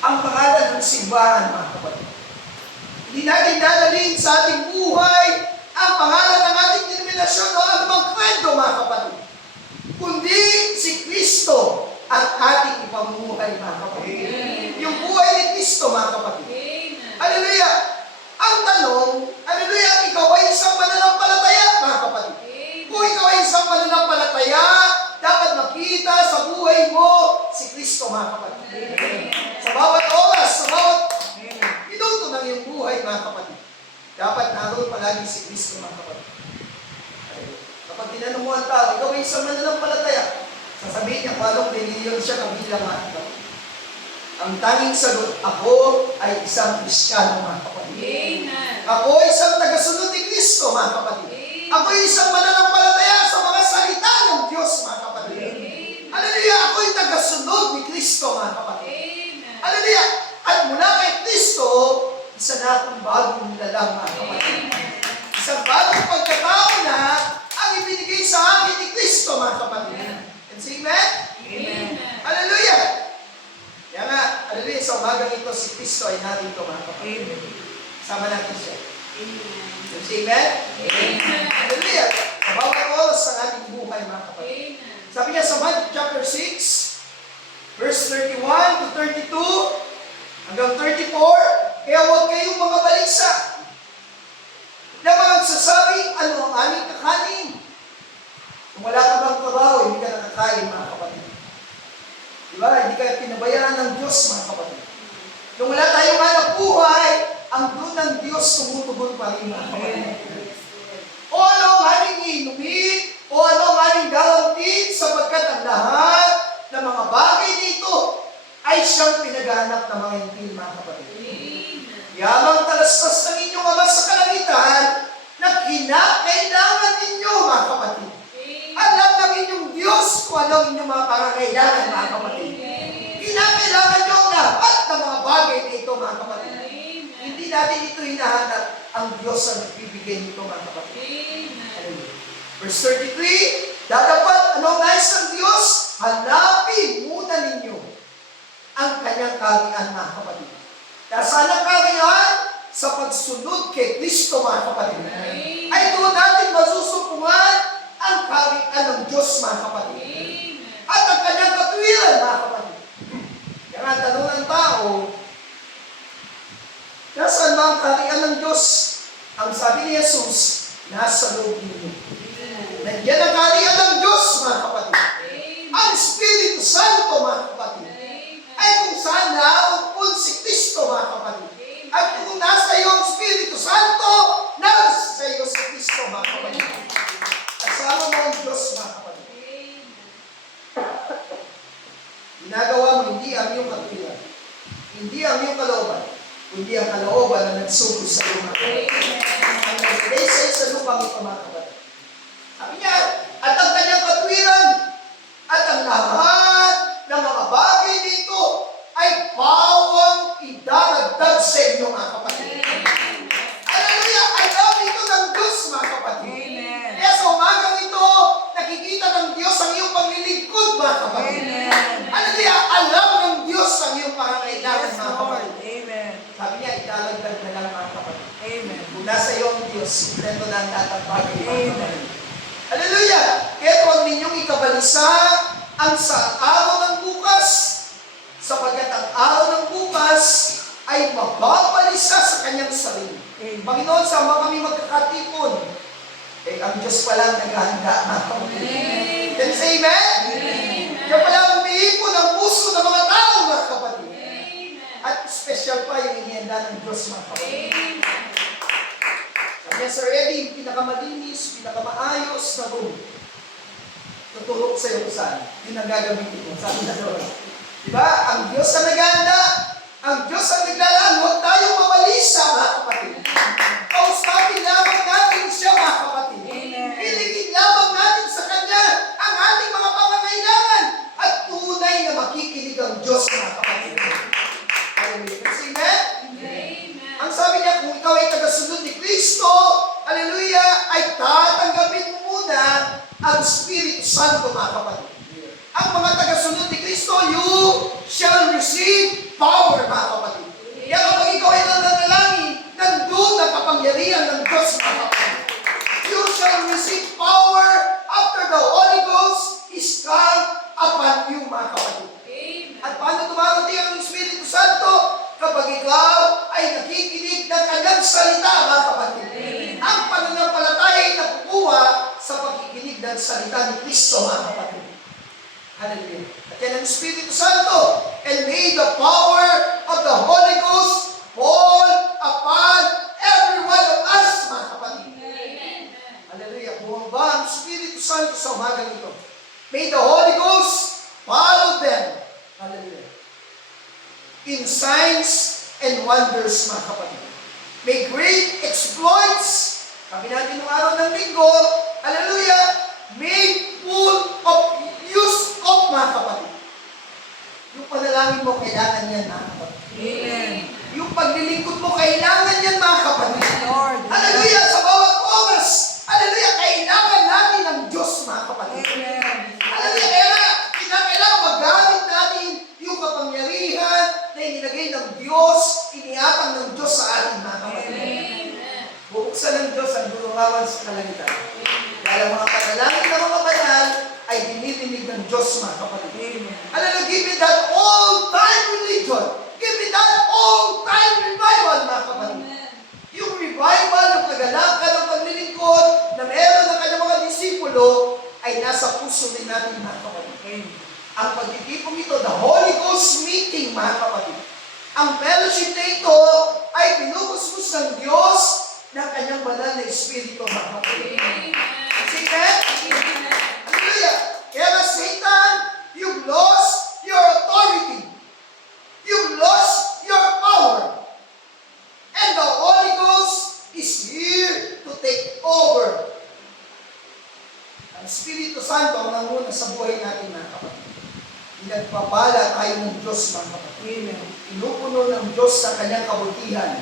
ang pangalan ng simbahan, mga kapatid. Hindi natin dadalhin sa ating buhay ang pangalan ng ating denominasyon o anumang kwento, mga kapatid. Kundi si Kristo ang ating ipamuhay, mga kapatid. Yung buhay ni Kristo, mga kapatid. Hallelujah! Ang tanong, hallelujah, ikaw ay isang mananampalataya, mga kapatid. Kung ikaw ay isang mananampalataya, dapat makita sa buhay mo si Kristo, mga kapatid. Sa bawat oras, sa bawat minuto ng iyong buhay, mga kapatid, dapat naroon palagi si Kristo, mga kapatid. Kapag tinanong mo ang tao, ikaw ay isang mananampalataya, sasabihin niya kung anong reliyon siya kabilang, mga kapatid. Ang tanging sagot, ako ay isang Kristiyano, mga kapatid. Ako ay isang tagasunod ni Kristo, mga kapatid. Ako ay isang mananampalataya sa mga salita ng Diyos, mga kapatid. Hallelujah! Ako ay tagasunod ni Kristo, mga kapatid. Hallelujah! At mula kay Kristo, isa na akong bagong lalang, mga kapatid. Isang bagong pagkatao na ang ibinigay sa akin ni Kristo, mga kapatid. And say amen? Hallelujah! Kaya nga, hallelujah, sa umagang ito, si Kristo ay narito, mga kapatid. Sama natin siya. And say amen? Hallelujah! Sa bawat oras sa ating buhay, mga kapatid. Sabi niya sa Matthew chapter 6, verse 31 to 32, hanggang 34, kaya huwag kayong mga balisa na mga nagsasabi, ano ang aming kakanin? Kung wala ka bang trabaho, hindi ka nakakain, mga kapatid. Diba? Hindi ka pinabayaran ng Diyos, mga kapatid. Kung wala tayong hanap buhay, ang doon ng Diyos tumutugon pa rin, mga kapatid. O ano ang aming inumin, o ano ang aming gawin, sapagkat ang lahat ng mga bagay dito ay siyang pinaghanap ng mga hintil, mga kapatid. Yamang talastas ng inyong Ama sa kalangitan na kinakailangan ninyo, mga kapatid. Alam ng inyong Diyos kung ano ang inyong mga pangangailangan, mga kapatid. Kinakailangan nyo ang lahat ng mga bagay na ito, mga kapatid. Hindi natin ito hinahanap. Ang Diyos ang nagbibigay nito, mga kapatid. Verse 33, dadapat anong nais ng Diyos? Hanapin muna ninyo ang kanyang kaharian, mga kapatid. Saan ang kaharian? Sa pagsunod kay Kristo, mga kapatid. Ay doon natin masusupungan ang kaharian ng Diyos, mga kapatid. At ang kanyang katwiran, mga kapatid. Kaya ang tanong ng tao, nasaan ba ang kaharian ng Diyos? Ang sabi ni Jesus, nasa loob ninyo. Nandiyan ang kaharian ng Diyos, mga kapatid. Ang Espiritu Santo, mga kapatid, ay kung saan naupun si Kristo, mga kapatid. At kung nasa iyo ang Espiritu Santo, nasa iyo si Kristo, mga kapatid. Kasama mo ang Diyos, mga kapatid. Ginagawa mo hindi ang iyong katwiran, hindi ang iyong kalooban, kundi ang kalooban na nagsugo sa iyo, mga kapatid. Ang nagbigay sa lupang ito, mga kapatid. Sabi niya, at ang kanyang katwiran at ang lahat ng mga bagay dito ay pawang idaragdag sa inyo, mga kapatid. Hallelujah! Alam ito ng Diyos, mga kapatid. Kaya sa umagang ito, nakikita ng Diyos ang iyong paglilingkod, mga kapatid. Hallelujah! Alam ng Diyos ang iyong pangangailangan, mga kapatid. Sabi niya, idaragdag na lang, mga kapatid. Kung nasa iyo ang Diyos, kompleto na ang lahat ng bagay, mga kapatid. Hallelujah! Kaya huwag ninyong ikabalisa ang sa araw ng bukas, sapagkat ang araw ng bukas ay ay mababalisa sa kanyang sarili. Panginoon, sama kami magkakatipon. Ang Diyos palang naghahanda na kami. Can you say amen? Kaya pala umiipon ang puso ng mga tao, mga kapatid. At special pa yung inihanda ng Diyos, mga kapatid. Kaya sa ready, yung pinakamalinis, pinakamaayos na room. Tutulog sa iyo kung saan. Yun ang gagamitin mo. Sabi na doon. Diba? Ang Diyos ang naghahanda, ang Diyos ang naglalaan. Huwag tayong mabalisa, mga kapatid. Kausapin lamang natin siya, mga kapatid. Iligid lamang natin sa Kanya ang ating mga pangangailangan at tunay na makikinig ang Diyos, mga kapatid. Hallelujah. Kasi amen? Ang sabi niya, kung ikaw ay tagasunod ni Kristo, hallelujah, ay tatanggapin mo muna ang Espiritu Santo, mga kapatid. Ang mga tagasunod ni Kristo, you shall receive power, mga kapatid. Kaya kapag ikaw ay nananalangin, nandun ang kapangyarihan ng Diyos, mga kapatid. You shall receive power after the Holy Ghost is come upon you, mga kapatid. At paano dumarating ang Espiritu Santo? Kapag ikaw ay nakikinig ng kanyang salita, mga kapatid. Ang pananampalataya ay nakukuha sa pakikinig ng salita ni Kristo, mga kapatid. Hallelujah. At yan ang Espiritu Santo. And may the power of the Holy Ghost fall upon every one of us, mga kapatid. Hallelujah. Bumaba ang Espiritu Santo sa umagang ito. May the Holy Ghost follow them. Hallelujah. In signs and wonders, mga kapatid. May great exploits. Sabi natin nung araw ng linggo, hallelujah, made full of use of, mga kapatid. Yung panalangin mo, kailangan yan, mga kapatid. Amen. Yung paglilingkod mo, kailangan yan, mga kapatid. Lord. Hallelujah, sa bawat oras, hallelujah, kailangan natin ng Diyos, mga kapatid. Amen. Hallelujah, kaya kailangan magamit natin yung kapangyarihan na inilagay ng Diyos, iniatang ng Diyos sa ating, mga kapatid. Bubuksan ng Diyos ang gulungawan sa kalangitan. Kaya ang mga panalangin ng mga banal ay dinidinig ng Diyos, mga kapatid. Hallelujah, give me that all-time religion. Give me that all-time revival, mga kapatid. Yung revival, yung kagalakan ng paglilingkod na meron ng kanyang mga disipulo ay nasa puso din natin, mga kapatid. Ang pagtitipong ito, the Holy Ghost meeting, mga kapatid. Ang fellowship na ito ay pinupuspus ng Diyos ng kanyang banal na Espiritu, mga kapatid. Amen? Hallelujah! Kaya Satan, you've lost your authority. You've lost your power. And the Holy Ghost is here to take over. Ang Espiritu Santo ang nanguna sa buhay natin, mga kapatid. Pinagpapala tayo ng Diyos, mga kapatid. Pinupuno ng Diyos sa kanyang kabutihan.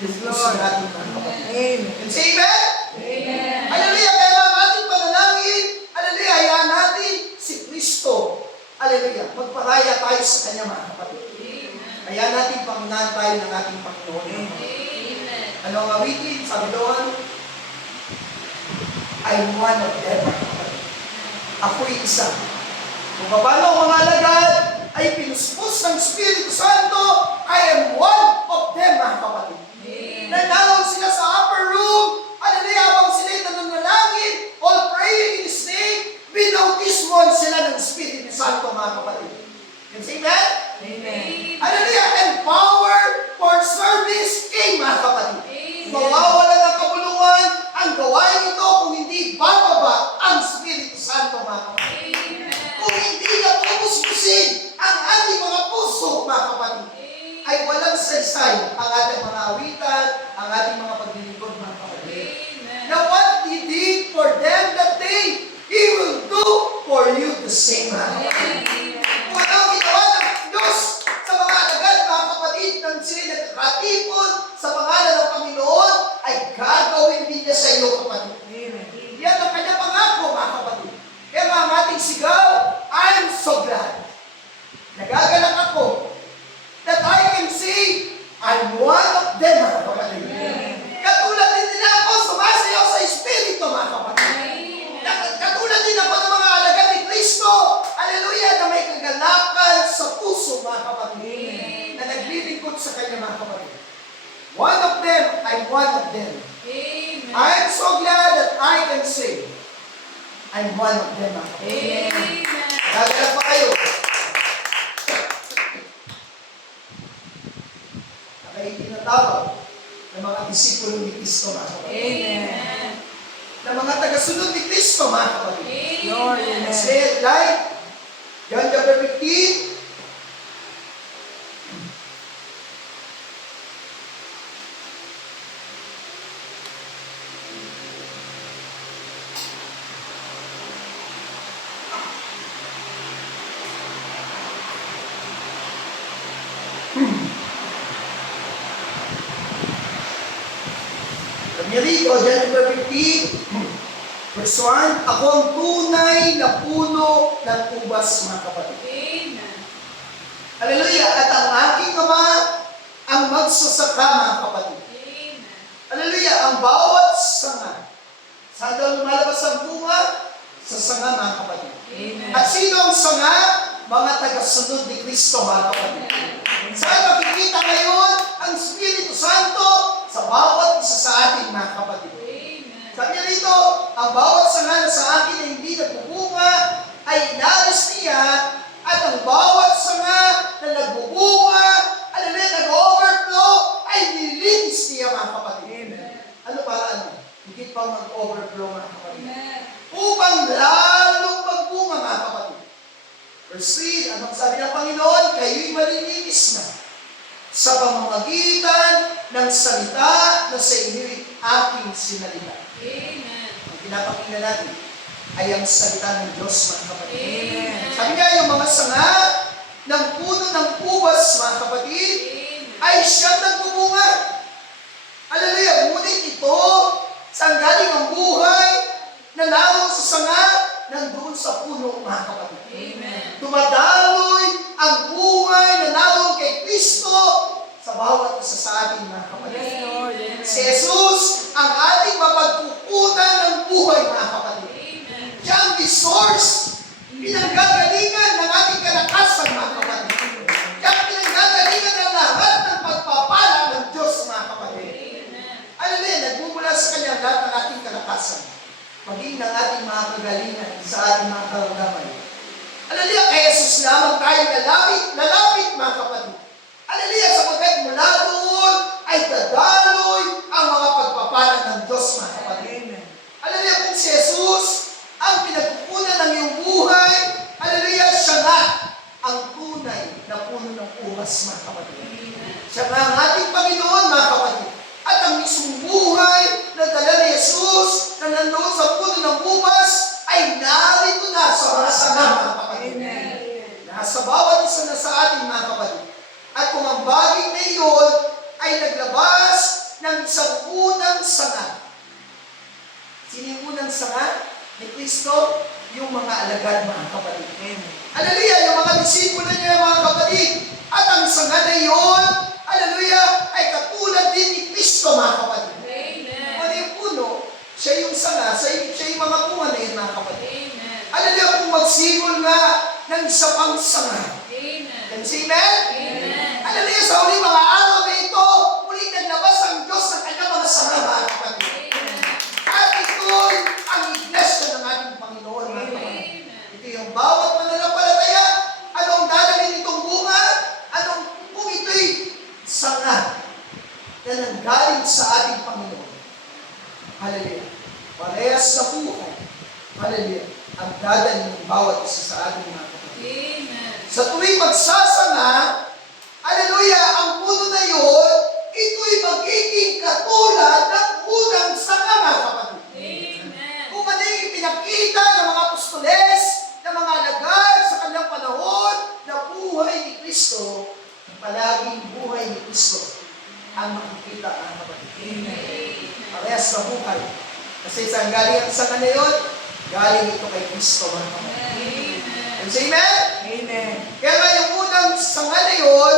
Yung puso natin, mga kapatid. Amen. And say amen? Amen. Hallelujah! Kaya ang ating panalangin, hallelujah, hayaan natin si Kristo. Hallelujah! Magparaya tayo sa kanya, mga kapatid. Hayaan natin pangunahan tayo ng ating Panginoon. Amen. Ano ang awitin? Sabi doon, I'm one of them, mga kapatid. Ako'y isa. Kung paano ang mga alagad ay pinuspos ng Espiritu Santo, I am one of them, mga kapatid. Nanalong sila sa upper room, hallelujah, habang sila'y nananalangin, all praying in His name, binautismoan sila ng Espiritu Santo, mga kapatid. Can say that? Amen. Hallelujah, and power for service came, mga kapatid. Mawawala ng kabulungan ang gawain ito kung hindi bababa ang Espiritu Santo, mga kapatid. Kung hindi na pupuspusin ang ating mga puso, mga kapatid, ay walang saysay ang ating mga awitan, ang ating mga naglilingkod sa kanya, mga kapatid. One of them, I'm one of them. Amen. I'm so glad that I can say, I'm one of them, mga kapatid. Amen. Gagala pa kayo. Kaya tinatawag ng mga disipulo ni Kristo, mga kapatid. Amen. Ng mga tagasunod ni Kristo, mga kapatid. Amen. Say it like John chapter 15. Sabi niya rito, John chapter 15, verse 1, ako ang tunay na puno ng ubas, mga kapatid. Amen. Hallelujah! At ang aking ama ang magsasaka, mga kapatid. Amen. Hallelujah! Ang bawat sanga. Saan daw lumalabas ang bunga? Sa sanga, mga kapatid. Amen. At sino ang sanga? Mga tagasunod ni Kristo, mga kapatid. Saan makikita ngayon ang Espiritu Santo sa bawat isa sa atin, mga kapatid? Amen. Sabi niya dito, ang bawat sanga na sa akin na hindi nagbubunga ay inalis niya, at ang bawat sanga na nagbubunga, nag-overflow, ay nilinis niya, mga kapatid. Ano para ano? Higit pang mag-overflow, mga kapatid. Amen. Upang lalong magbunga, mga kapatid. Verse 3, anong sabi ng Panginoon? Kayo'y malilinis na sa pamamagitan ng salita na sa inyo'y aking sinalita. Amen. Ang pinapakinggan natin ay ang salita ng Diyos, mga kapatid. Amen. Sabi nga, yung mga sanga ng puno ng ubas, mga kapatid, ay siyang nagbubunga. Hallelujah! Ngunit ito, saan galing ang buhay na naroon sa sanga, nandoon sa puno, mga kapatid. Amen. Dumadaloy ang buhay na naroon kay Kristo sa bawat isa sa atin, mga kapatid. Yes, Lord. Amen. Si Jesus ang ating mapagkukunan ng buhay, mga kapatid. Amen. Siya ang source, pinanggagalingan ng ating kalakasan, mga kapatid. Siya ang pinanggagalingan ng lahat ng pagpapala ng Diyos, mga kapatid. Amen. Ano din, nagmumula sa Kanya lahat ng ating kalakasan, maging ng ating mga kagalingan sa ating mga karamdaman. Hallelujah, kay Jesus lamang tayo lalapit, mga kapatid. Hallelujah, sapagkat mula doon ay dadaloy ang mga pagpapala ng Diyos, mga kapatid. Hallelujah, kung si Jesus ang pinagkukunan ng iyong buhay, hallelujah, siya nga ang tunay na puno ng ubas, mga kapatid. Siya nga ang ating Panginoon, mga kapatid. At ang mismong buhay na dala ni Jesus na nandoon sa puno ng ubas ay narito na sa mga sanga, mga kapatid. Nasa bawat isa na sa ating, mga kapatid. At kung ang bagay na iyon ay naglabas ng isang unang sanga. Sino yung unang sanga? Ni Kristo, yung mga alagad, mga kapatid. Hallelujah, yung mga disipulo niya, mga kapatid. At ang sanga na iyon, hallelujah, ay katulad din ni Kristo, mga kapatid. Amen. Ano yung puno? Siya yung sanga, siya yung mga bunga na yun, mga kapatid. Amen. Hallelujah, kung magsimol nga ng isa pang sanga. Amen. Can you say amen? Amen. Hallelujah, sa huling mga araw na ito, muling naglabas ang Diyos sa kanyang mga sanga, mga kapatid. At ito'y ang iglesia ng ating Panginoon, mga kapatid. Ito yung bawat mananampalataya. Anong dadalhin itong bunga? Kung ito'y sanga na nanggaling sa ating Panginoon. Hallelujah. Parehas sa buhay. Hallelujah. Ang dadalhin ng bawat isa sa ating mga kapatid. Amen. Sa tuwing magsasanga, hallelujah, ang puno na yun, ito'y magiging katulad ng unang sanga, mga kapatid. Amen. Kung ano yung pinakita ng mga apostoles, ng mga alagad sa kanilang panahon, na buhay ni Kristo, palaging buhay ni Kristo, ang makikita, mga kapatid. Parehas sa buhay. Kasi saan galing ang sanga na yun? Galing ito kay Kristo, mga kapatid. And say amen? Kaya nga yung unang sanga na yun,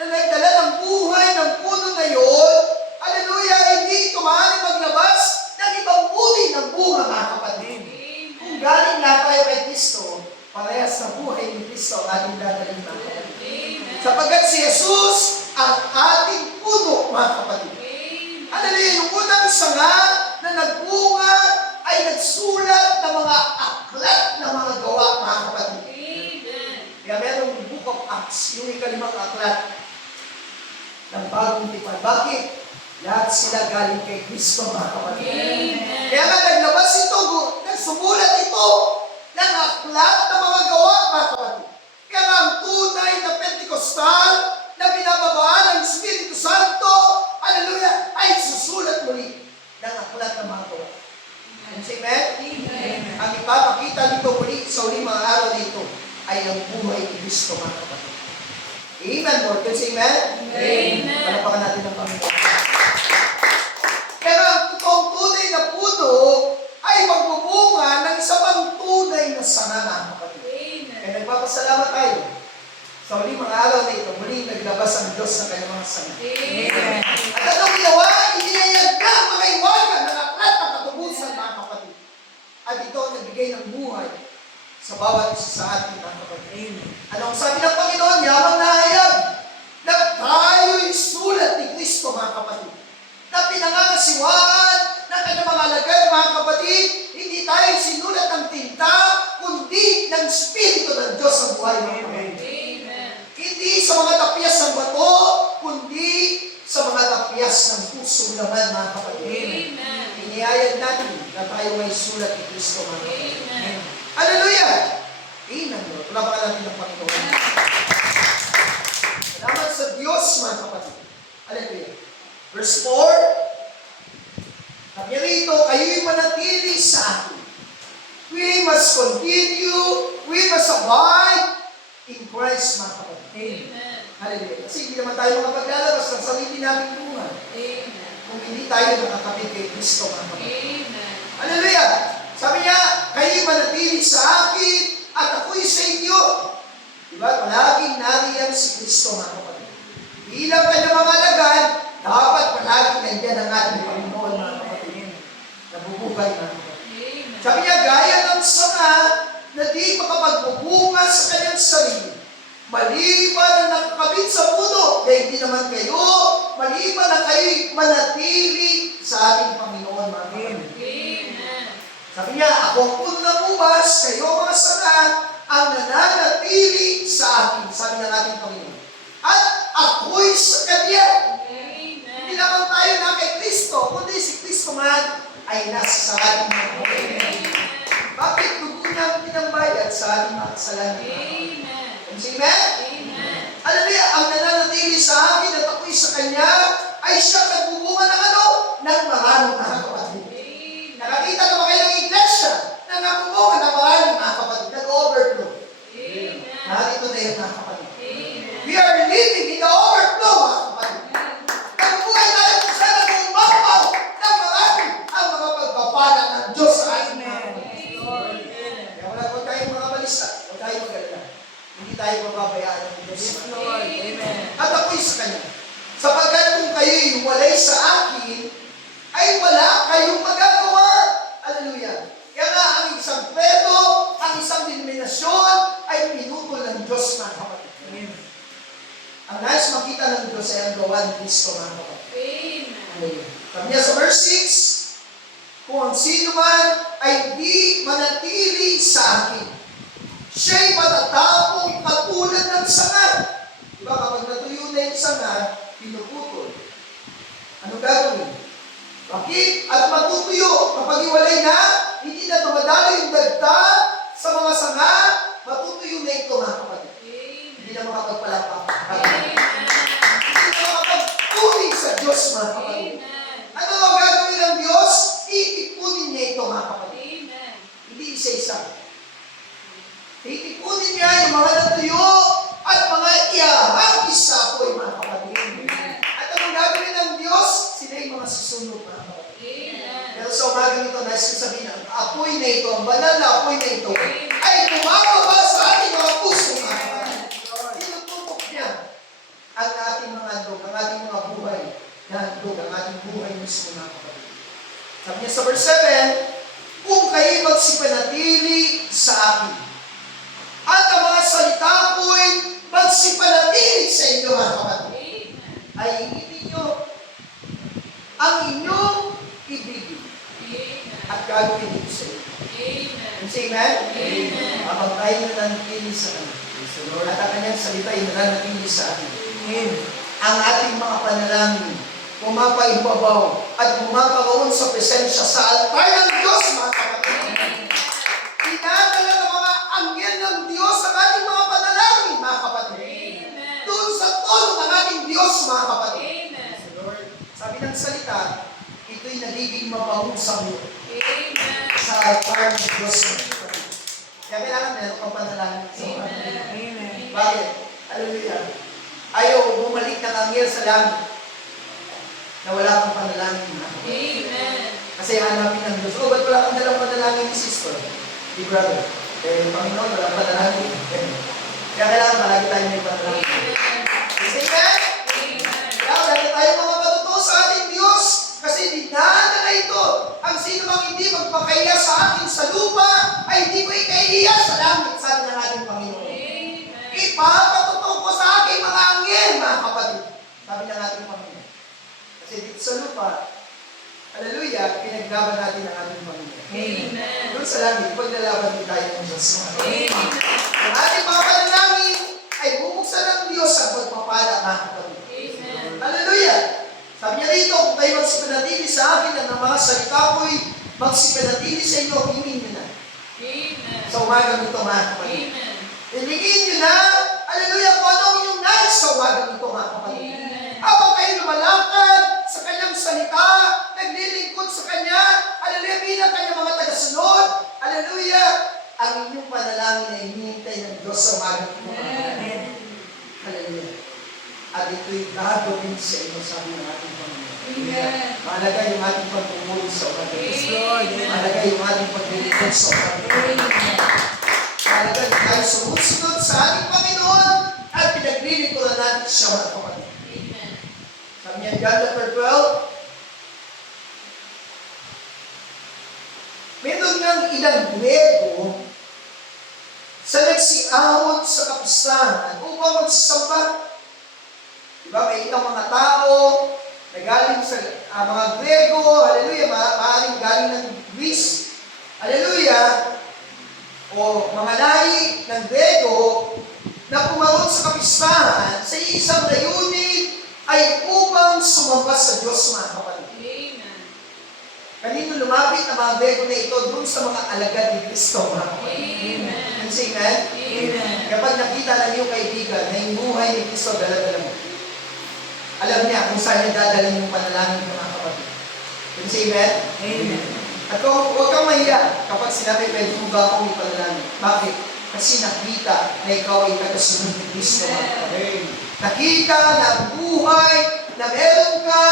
na nagdala ng buhay ng puno na yun, hallelujah, hindi ito maaaring maglabas ng ibang uri ng bunga, mga kapatid. Kung galing lahat tayo kay Kristo, parehas na buhay ni Kristo ang ating dadalhin, mga kapatid. Sapagkat si Jesus ang ating puno, mga kapatid. Hallelujah! Yung unang sanga na nagbunga ay nagsulat ng mga aklat ng mga gawa, mga kapatid. Kaya merong Book of Acts, yung ikalimang aklat ng bagong tipan. Bakit? Lahat sila galing kay Kristo, mga kapatid. Kaya nga naglabas ito, nagsumulat ito ng aklat ng mga gawa, mga kapatid. Kaya nga ang tunay na Pentecostal na binababaan ng Espiritu Santo, hallelujah, ay susulat muli ng aklat ng mga gawa. Amen? Ang ipapakita nito muli sa uling mga araw na ito ay ang buhay ni Kristo, mga kapatid. Amen, Lord. Can say amen? Amen. Palapakan natin ang Panginoon. Pero ang totoong tunay na puno ay magbubunga ng isa pang tunay na sanga, mga kapatid. Kaya nagpapasalamat tayo sa uling mga araw na ito, muling naglabas ang Diyos ng kanyang mga sanga. At ang ginawa, iniyayag na mga iwagan ng aklat ng katubusan, mga kapatid. At ito ang nagbigay ng buhay sa bawat isa sa ating, mga kapatid. Anong sabi ng Panginoon? Yamang nahayag na tayo'y sulat ni Kristo, mga kapatid. Na pinangangasiwaan ng kanyang mga alagad, mga kapatid, hindi tayo sinulat ng tinta, kundi ng Espiritu ng Diyos ang buhay, mga kapatid. Hindi sa mga tapyas ng bato, kundi sa mga tapyas ng puso naman, mga kapatid. Inihayag natin na tayo may sulat ni Kristo, mga kapatid. Hallelujah! Amen, Lord. Palapakan natin ang Panginoon. Salamat sa Diyos, mga kapatid. Hallelujah. Verse 4, sabi rito, kayo'y manatili sa akin. We must continue, we must abide in Christ, mga kapatid. Hallelujah. Kasi hindi naman tayo makapaglalabas ng sarili namin buhay. Kung hindi tayo nakakapit kay Kristo, mga kapatid. Hallelujah. Sabi niya, kayo'y manatili sa akin at ako'y sa inyo. Diba? Palaging nariyan si Kristo, mga kapatid. Bilang kanyang mga alagad, dapat palaging nandiyan ang ating Panginoon, mga kapatid. Nabubuhay, mga kapatid. Sabi niya, gaya ng sanga na di makapagbubunga sa kanyang sarili. Maliban na nakakabit sa puno, dahil hindi naman kayo, maliban na kayo'y manatili sa ating Panginoon, mga kapatid. Sabi niya, ako ang puno ng ubas, kayo mga sanga, ang nananatili sa akin, sabi ng ating Panginoon. At ako'y sa Kanya. Hindi naman tayo na kay Kristo, kundi si Kristo man ay nasa sa ating mga kapatid. Bakit dugo niya ang pinambayad sa ating mga kasalanan? Amen? Hallelujah! Ang nananatili sa akin at ako'y sa Kanya ay siya nagbubunga ng ano? Ng maraming mga kapatid. Nakakita na ba kayo ng iglesia na nagbubunga ng maraming mga kapatid? Nag-overflow. Narito na yun, mga kapatid. We are living in the overflow, mga kapatid. Nagbuhay tayo kung saan nag-umapaw ng marami ang mga pagpapala ng Diyos sa ating mga kapatid. Kaya huwag tayong mga balista, huwag tayong magalala. Hindi tayo mababayaan ng Diyos. At ako'y sa Kanya. Sapagkat kung kayo'y walay sa akin, ay wala kayong magagawa. Hallelujah. Kaya nga ang isang credo, ang isang denominasyon ay pinutol ng Diyos, mga kapatid. Ang nais makita ng Diyos ay ang gawa ni Kristo, mga kapatid. Sabi niya sa verse 6, kung ang sino man ay di manatili sa akin, siya'y matatapong katulad ng sanga. Diba kapag natuyo na yung sanga, pinuputol. Ano gagawin? Bakit? At matutuyo. Kapag iwalay na, hindi na dumadalo yung dagdag sa mga sanga, matutuyo na ito, mga kapatid. Hindi na makapagpalapak. Hindi na makapagpuli sa Diyos, mga kapatid. Ano ang gagawin ng Diyos? Iipunin niya ito, mga kapatid. Hindi isa-isa. Iipunin niya yung mga natuyo at mga iahagis sa apoy, mga kapatid. At ang gagawin ng Diyos, sila yung mga susunod, mga kapatid. Pero sa umaga nito, nais ko sabihin, ang apoy na ito, ang banal na apoy na ito, ay bumababa sa ating mga puso, mga kapatid. Tinututok niya ang ating mga handog, ang ating mga buhay na handog, ang ating buhay mismo, mga kapatid. Sabi niya sa verse 7, kung kayo magsipanatili sa akin, at ang mga salita ko'y magsipanatili sa inyo, mga kapatid. ay hingin ninyo ang inyong ibigin at gagawin ito sa inyo. And say amen? Habang tayo nananatili sa Kanya. At ang Kanyang salita ay nananatili sa atin. Ang ating mga panalangin, pumapaibabaw at pumaparoon sa presensya sa altar ng Diyos, mga kapatid. Dinadala ng mga anghel ng Diyos ang ating mga panalangin, mga kapatid. Doon sa tono ng ating Diyos, mga kapatid. Sabi ng salita, ito'y nagiging mabahong samyo sa altar ng Diyos. Kaya kailangan meron kang panalangin sa mga kapatid. Bakit? Hallelujah. Ayaw bumalik ng anghel sa langit na wala kang panalangin na. Kasi hanapin ng Diyos. Ba't wala kang dalang panalangin ni sister? Di brother. Eh, Panginoon, wala kang panalangin. Kaya kailangan palagi tayo may panalangin. Kasi amen? Kaya lagi tayo mga matuto sa ating Diyos. Kasi dinadala na ito. Ang sino mang hindi magpakahiya sa akin sa lupa, ay hindi ko ikahiya sa langit, sabi ng ating Panginoon. Ipapatuto ko sa aking mga anghel, mga kapatid. Sabi ng ating Panginoon. Kasi dito sa lupa, hallelujah, pinaglaban natin ang ating Panginoon. Doon sa langit, paglalaban din tayo ng Diyos. Ang ating mga panalangin ay bubuksan ng Diyos ang pagpapala, mga kapatid. Hallelujah! Sabi niya rito, kung kayo magsipanatili sa akin at ng mga salita ko'y magsipanatili sa inyo, hingin niyo na. Sa umagang ito, mga kapatid. Hingin niyo na, hallelujah, kung ano inyong nais sa umagang ito, mga kapatid. Habang kayo lumalakad sa kanyang salita, naglilingkod sa kanya, hallelujah, bilang kanyang mga tagasunod, hallelujah, ang inyong panalangin ay hinihintay ng Diyos sa umagang ito, mga kapatid. Hallelujah. At ito'y gagawin sa inyo, sabi ng ating Panginoon. Mahalaga yung ating pagpumuli sa umagang. Mahalaga yung ating paglilingkod sa umagang. Mahalaga yung tayo sumusunod sa ating Panginoon at pinaglilingkodan natin siya, mga kapatid. Sabi niya, John chapter 12, meron ng ilang Grego sa nagsiahon sa kapistahan upang magsisamba. Diba? May ilang mga tao na galing sa mga Grego, hallelujah, maaaring galing ng Greece, hallelujah, o mga lahi ng Grego na pumaroon sa kapistahan sa isang layunin ay upang sumamba sa Diyos, mga kapatid. Kanino lumapit ang mga Grego na ito doon sa mga alagad ni Kristo, mga kapatid. Amen. Amen. Kapag nakita ng iyong kaibigan na yung buhay ni Kristo, dala-dala mo. Alam niya kung saan niya dadalhin yung panalangin ng mga kapatid. Can you say amen? At huwag kang mahiya kapag sinabi, pwede mo ba akong ipanalangin? Bakit? Kasi nakita na ikaw ay tagasunod ni Kristo, mga kapatid. Nakita na ang buhay na meron ka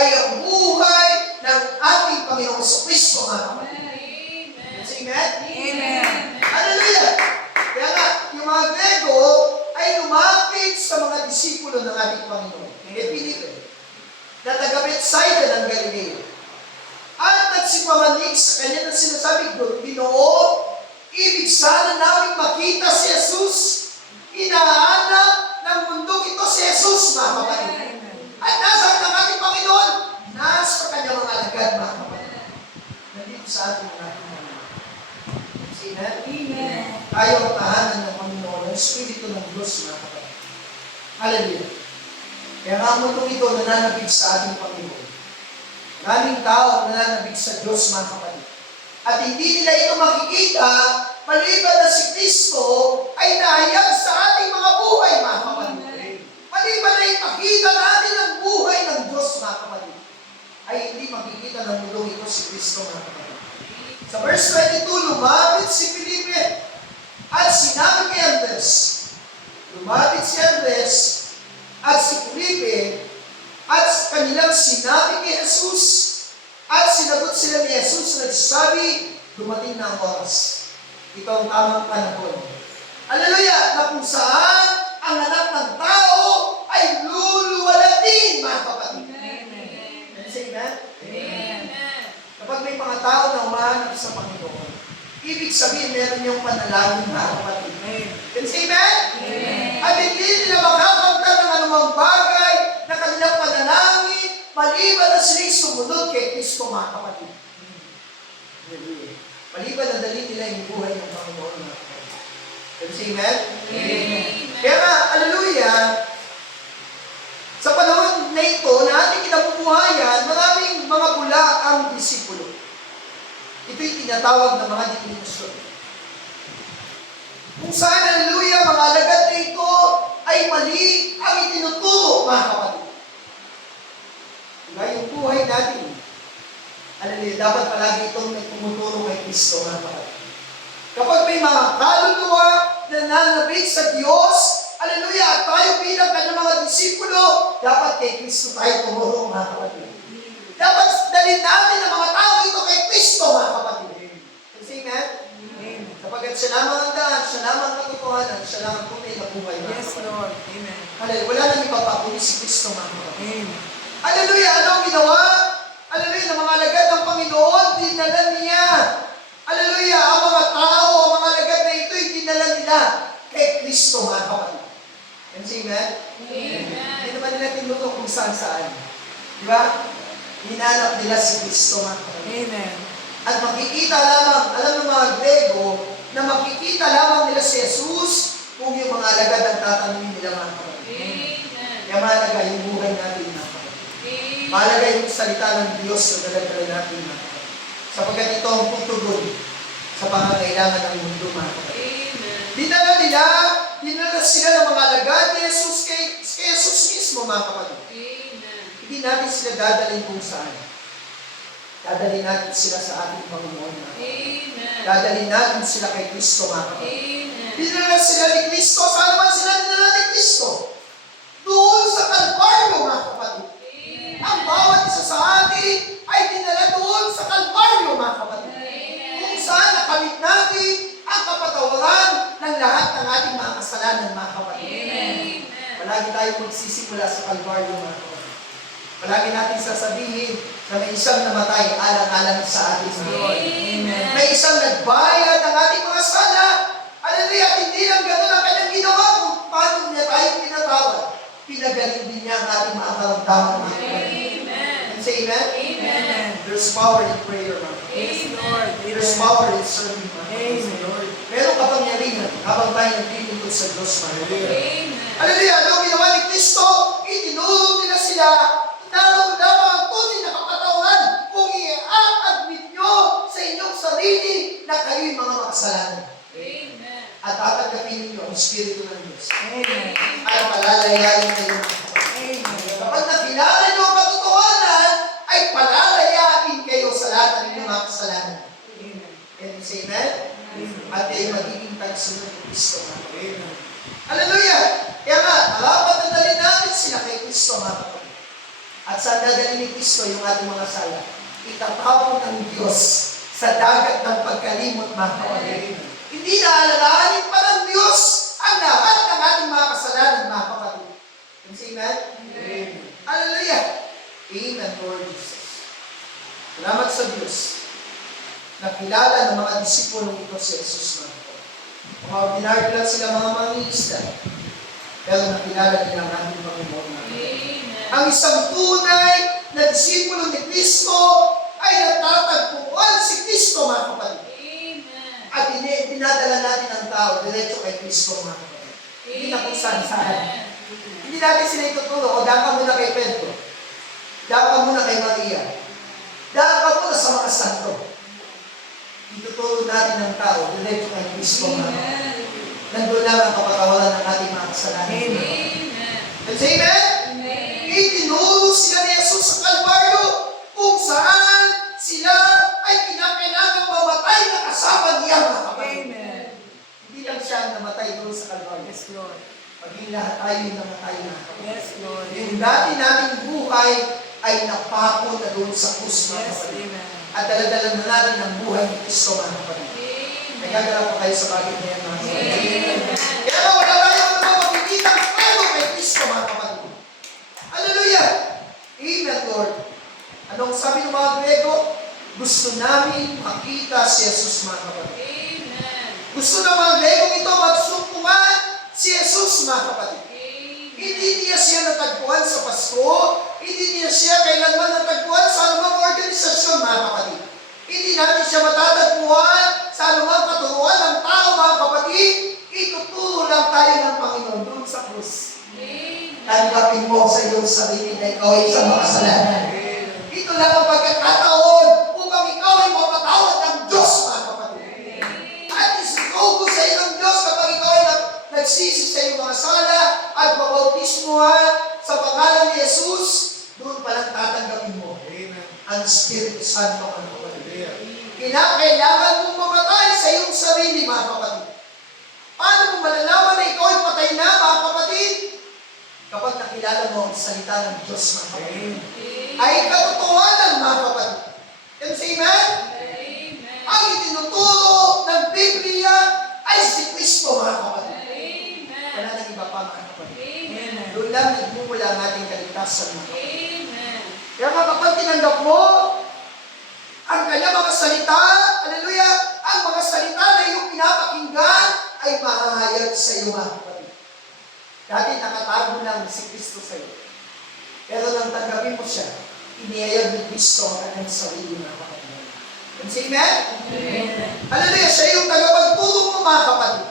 ay ang buhay ng ating Panginoong Kristo, mga kapatid. Can you say amen? Hallelujah! Kaya nga, yung mga Grego ay lumapit sa mga disipulo ng ating Panginoon. Filipe, na taga Bethsaida ng Galilea. At nagsipamanig sa kanya na sinasabi, Ginoo, ibig sana namin makita si Jesus. Inahanap ng mundong ito si Jesus, mga kapatid. At nasa ng ating Panginoon, nasa kanyang mga alagad, mga kapatid. Nandito sa ating mga Amen? Tayo ang tahanan ng Panginoon, ang Espiritu ng Diyos, mga kapatid. Hallelujah. Kaya nga ang mundong ito nananabig sa ating Panginoon. Maraming tao ang nananabig sa Diyos, mga kapatid. At hindi nila ito makikita maliban na si Kristo ay nahayag sa ating mga buhay, mga kapatid. Maliban na ipakita natin ang buhay ng Diyos, mga kapatid, ay hindi makikita ng mundong ito si Kristo, mga kapatid. Sa verse 22, lumapit si Filipe at sinabi kay Andres. Lumapit si Andres at si Filipe at kanilang sinabi kay Jesus at sinagot sila ni Jesus na nagsasabi, dumating na ang oras. Ito ang tamang panahon. Hallelujah! Na kung saan ang anak ng tao ay luluwalatin, mga kapatid. Amen. Can you say amen? Amen. Kapag may mga tao na umahanap sa Panginoon, ibig sabihin meron yung panalangin, mga kapatid. Can you say amen? Amen. At hindi nila makakamtan ng anumang bagay na kanilang maliban na sila'y sumunod kay Kristo, mga kapatid. Hallelujah. Maliban na dali nila yung buhay ng Panginoon, mga kapatid. Can you say amen? Amen. Kaya nga, hallelujah, sa panahon na ito, na ating kinabubuhayan, maraming mga bula ang disipulo. Ito'y tinatawag na mga denominasyon. Kung saan, hallelujah, mga alagad na ito ay mali ang itinuturo, mga kapatid. Diba, yung buhay natin, hallelujah, dapat palagi itong may tumuturo kay Kristo, mga kapatid. Kapag may mga kaluluwa na nananabik sa Diyos, hallelujah, at tayo bilang kanyang mga disipulo, dapat kay Kristo tayo tumuro, mga kapatid. Dapat dalhin natin ang mga tao ito kay Kristo, mga kapatid. Can you say amen? Kapag siya lamang ang daan, siya lamang ang katotohanan, siya lamang tunay na buhay, mga kapatid. Lord. Amen. Hallelujah, wala nang iba pa kundi si Kristo, mga kapatid. Amen. Hallelujah, ano ang ginawa? Hallelujah, ng mga alagad ng Panginoon, dinala niya. Hallelujah, ang mga tao, ang mga alagad na ito'y dinala nila kay Kristo, mga kapatid. Can you say amen? Hindi naman nila tinuro kung saan-saan. Di ba? Hinanap nila si Kristo, mga kapatid. Amen. At makikita lamang, alam ng mga Grego, na makikita lamang nila si Jesus kung yung mga alagad ang tatanungin nila, mga kapatid. Kaya mahalaga yung buhay natin, mga kapatid. Mahalaga yung salita ng Diyos na dalagdagan natin, mga kapatid. Sapagkat ito ang putugon sa pangangailangan ng mundo, mga kapatid. Dinala sila ng mga alagad ni Jesus kay Jesus mismo, mga kapatid. Hindi natin sila dadalhin kung saan. Dadalhin natin sila sa ating Panginoon, mga kapatid. Dadalhin natin sila kay Kristo, mga kapatid. Dinala sila ni Kristo. Saan naman sila dinala ni Kristo? Doon sa Kalbaryo, mga kapatid. Ang bawat isa sa atin ay dinala doon sa Kalbaryo, mga kapatid. Kung saan nakamit natin ang kapatawaran ng lahat ng ating mga kasalanan, mga kapatid. Palagi tayo magsisimula sa Kalbaryo, mga kapatid. Palagi natin sasabihin na may isang namatay alang-alang sa ating Lord. May isang nagbayad ng ating mga sala. Hallelujah! At hindi lang gano'n ang kanyang ginawa kung paano niya tayo pinatawad. Pinagaling din niya ang ating mga karamdaman, mga kapatid. Can you say amen? There's power in prayer, mga kapatid. There's power in serving, mga kapatid. Meron kapangyarihan habang tayo nagpipintod sa Diyos, mga kapatid. Hallelujah! Ano ang ginawa ni Kristo? Itinulong nila sila. Naroon lamang ang tunay na kapatawaran kung i-admit nyo sa inyong sarili na kayo'y mga makasalanan. At tatanggapin ninyo ang Espiritu ng Diyos. At palalayain kayo, mga kapatid. Kapag nakilala nyo ang katotohanan, ay palalayain kayo sa lahat ng inyong mga kasalanan. Can you say amen? At kayo magiging tagsunod ng Kristo, mga kapatid. Hallelujah! Kaya nga, dapat nadalhin natin sila kay Kristo, mga kapatid. At saan dadalhin ni Kristo yung ating mga sala? Itatapon ng Diyos sa dagat ng pagkalimot, mga kapatid. Hindi naalalahanin pa ng Diyos ang lahat ng ating mga kasalanan, mga kapatid. Can you say amen? Hallelujah! Amen, Lord Jesus. Salamat sa Diyos. Nakilala ng mga disipulong ito si Jesus, mga kapatid. Mga ordinary lang sila, mga mangingisda. Pero nakilala nila ang ating Panginoon, mga kapatid. Ang isang tunay na disipulo ni Kristo ay natatagpuan si Kristo, mga kapatid. At dinadala natin ang tao diretso kay Kristo, mga kapatid. Hindi na kung saan-saan. Hindi natin sila ituturo, o daan ka muna kay Pedro. Daan ka muna kay Maria. Daan ka muna sa mga santo. Ituturo natin ang tao diretso kay Kristo, mga kapatid. Nandun lang ang kapatawaran ng ating mga kasalanan. Amen. Say amen? Itinulong sila ni Jesus sa Kalbaryo kung saan sila ay kinakailangang mamatay na kasama niya, mga kapatid. Hindi lang siya namatay doon sa Kalbaryo. Yes, Lord. Maging lahat tayo yung namatay na. Yes, Lord. Yung dati nating buhay ay napako na doon sa krus, mga Yes, kapatid. amen. At daladala na natin ang buhay ni Kristo, mga kapatid. Nagagala po kayo sa bagay na yan, mga kapatid. Kaya wala tayo naman makikita ang palo kay Kristo, mga kapatid. Hallelujah! Amen, Lord. Anong sabi ng mga Grego? Gusto namin makita si Jesus, mga kapatid. Gusto ng mga Grego ito magsumpungan si Jesus, mga kapatid. Hindi niya siya natagpuan sa Pasko. Hindi niya siya kailanman natagpuan sa anumang organisasyon, mga kapatid. Hindi natin siya matatagpuan sa anumang katuruan ng tao, mga kapatid. Ituturo lang tayo ng Panginoon doon sa krus. Tanggapin mo sa iyong sarili na ikaw ay isang makasalanan. Ito lang ang pagkakataon upang ikaw ay mapatawad ng Diyos, mga kapatid. At isuko sa iyong Diyos kapag ikaw ay nagsisi sa iyong mga sala at mabautismohan sa pangalan ni Jesus, doon palang tatanggapin mo ang Espiritu Santo, mga kapatid. Kinakailangan mong mamatay sa iyong sarili, mga kapatid. Paano mo malalaman na ikaw ay patay na, mga kapatid? Kapag nakilala mo ang salita ng Diyos, mga kapatid. Ay katotohanan, mga kapatid. Can you say amen? Ang itinuturo ng Biblia ay si Kristo, mga kapatid. Wala nang iba pa, mga kapatid. Doon lang nagmumula ang ating kaligtasan, mga kapatid. Kaya nga kapag tinanggap mo ang kanyang mga salita, hallelujah, ang mga salita na iyong pinapakinggan ay mahahayag sa iyo, mga kapatid. Dati nakatago lang si Kristo sa iyo. Pero nang tanggapin mo siya, iniyayag ni Kristo ang kanyang sarili, mga kapatid. Can you say amen? Hallelujah, siya yung tagapagtulong mo, mga kapatid.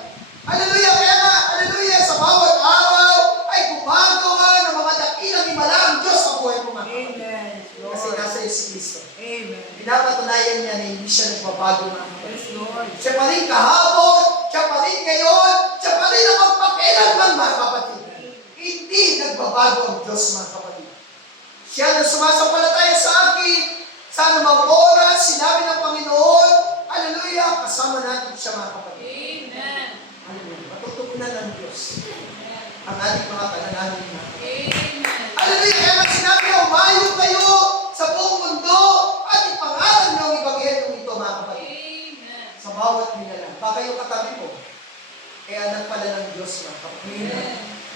Hallelujah, kaya nga, hallelujah, sa bawat araw ay gumagawa ng mga dakilang himala ang Diyos sa buhay mo, mga kapatid. Kasi nasa iyo si Kristo. Pinapatunayan niya na hindi siya nagbabago, mga kapatid. Siya pa rin kahapon, siya pa rin ngayon, siya pa rin ang magpakailanman, mga kapatid. Hindi nagbabago ang Diyos, mga kapatid. Siya na sumasampalataya sa akin, sa anumang oras, sinabi ng Panginoon, hallelujah, kasama natin siya, mga kapatid. Hallelujah. Matutugunan ng Diyos ang ating mga pananalangin, mga kapatid. Hallelujah, kaya nga sinabi niya, umayo kayo sa buong mundo at ipangalan niyo ang Ebanghelyo ito, mga kapatid. Sa bawat nilalang. Baka yung katabi mo, kaya anak pala ng Diyos, mga kapatid.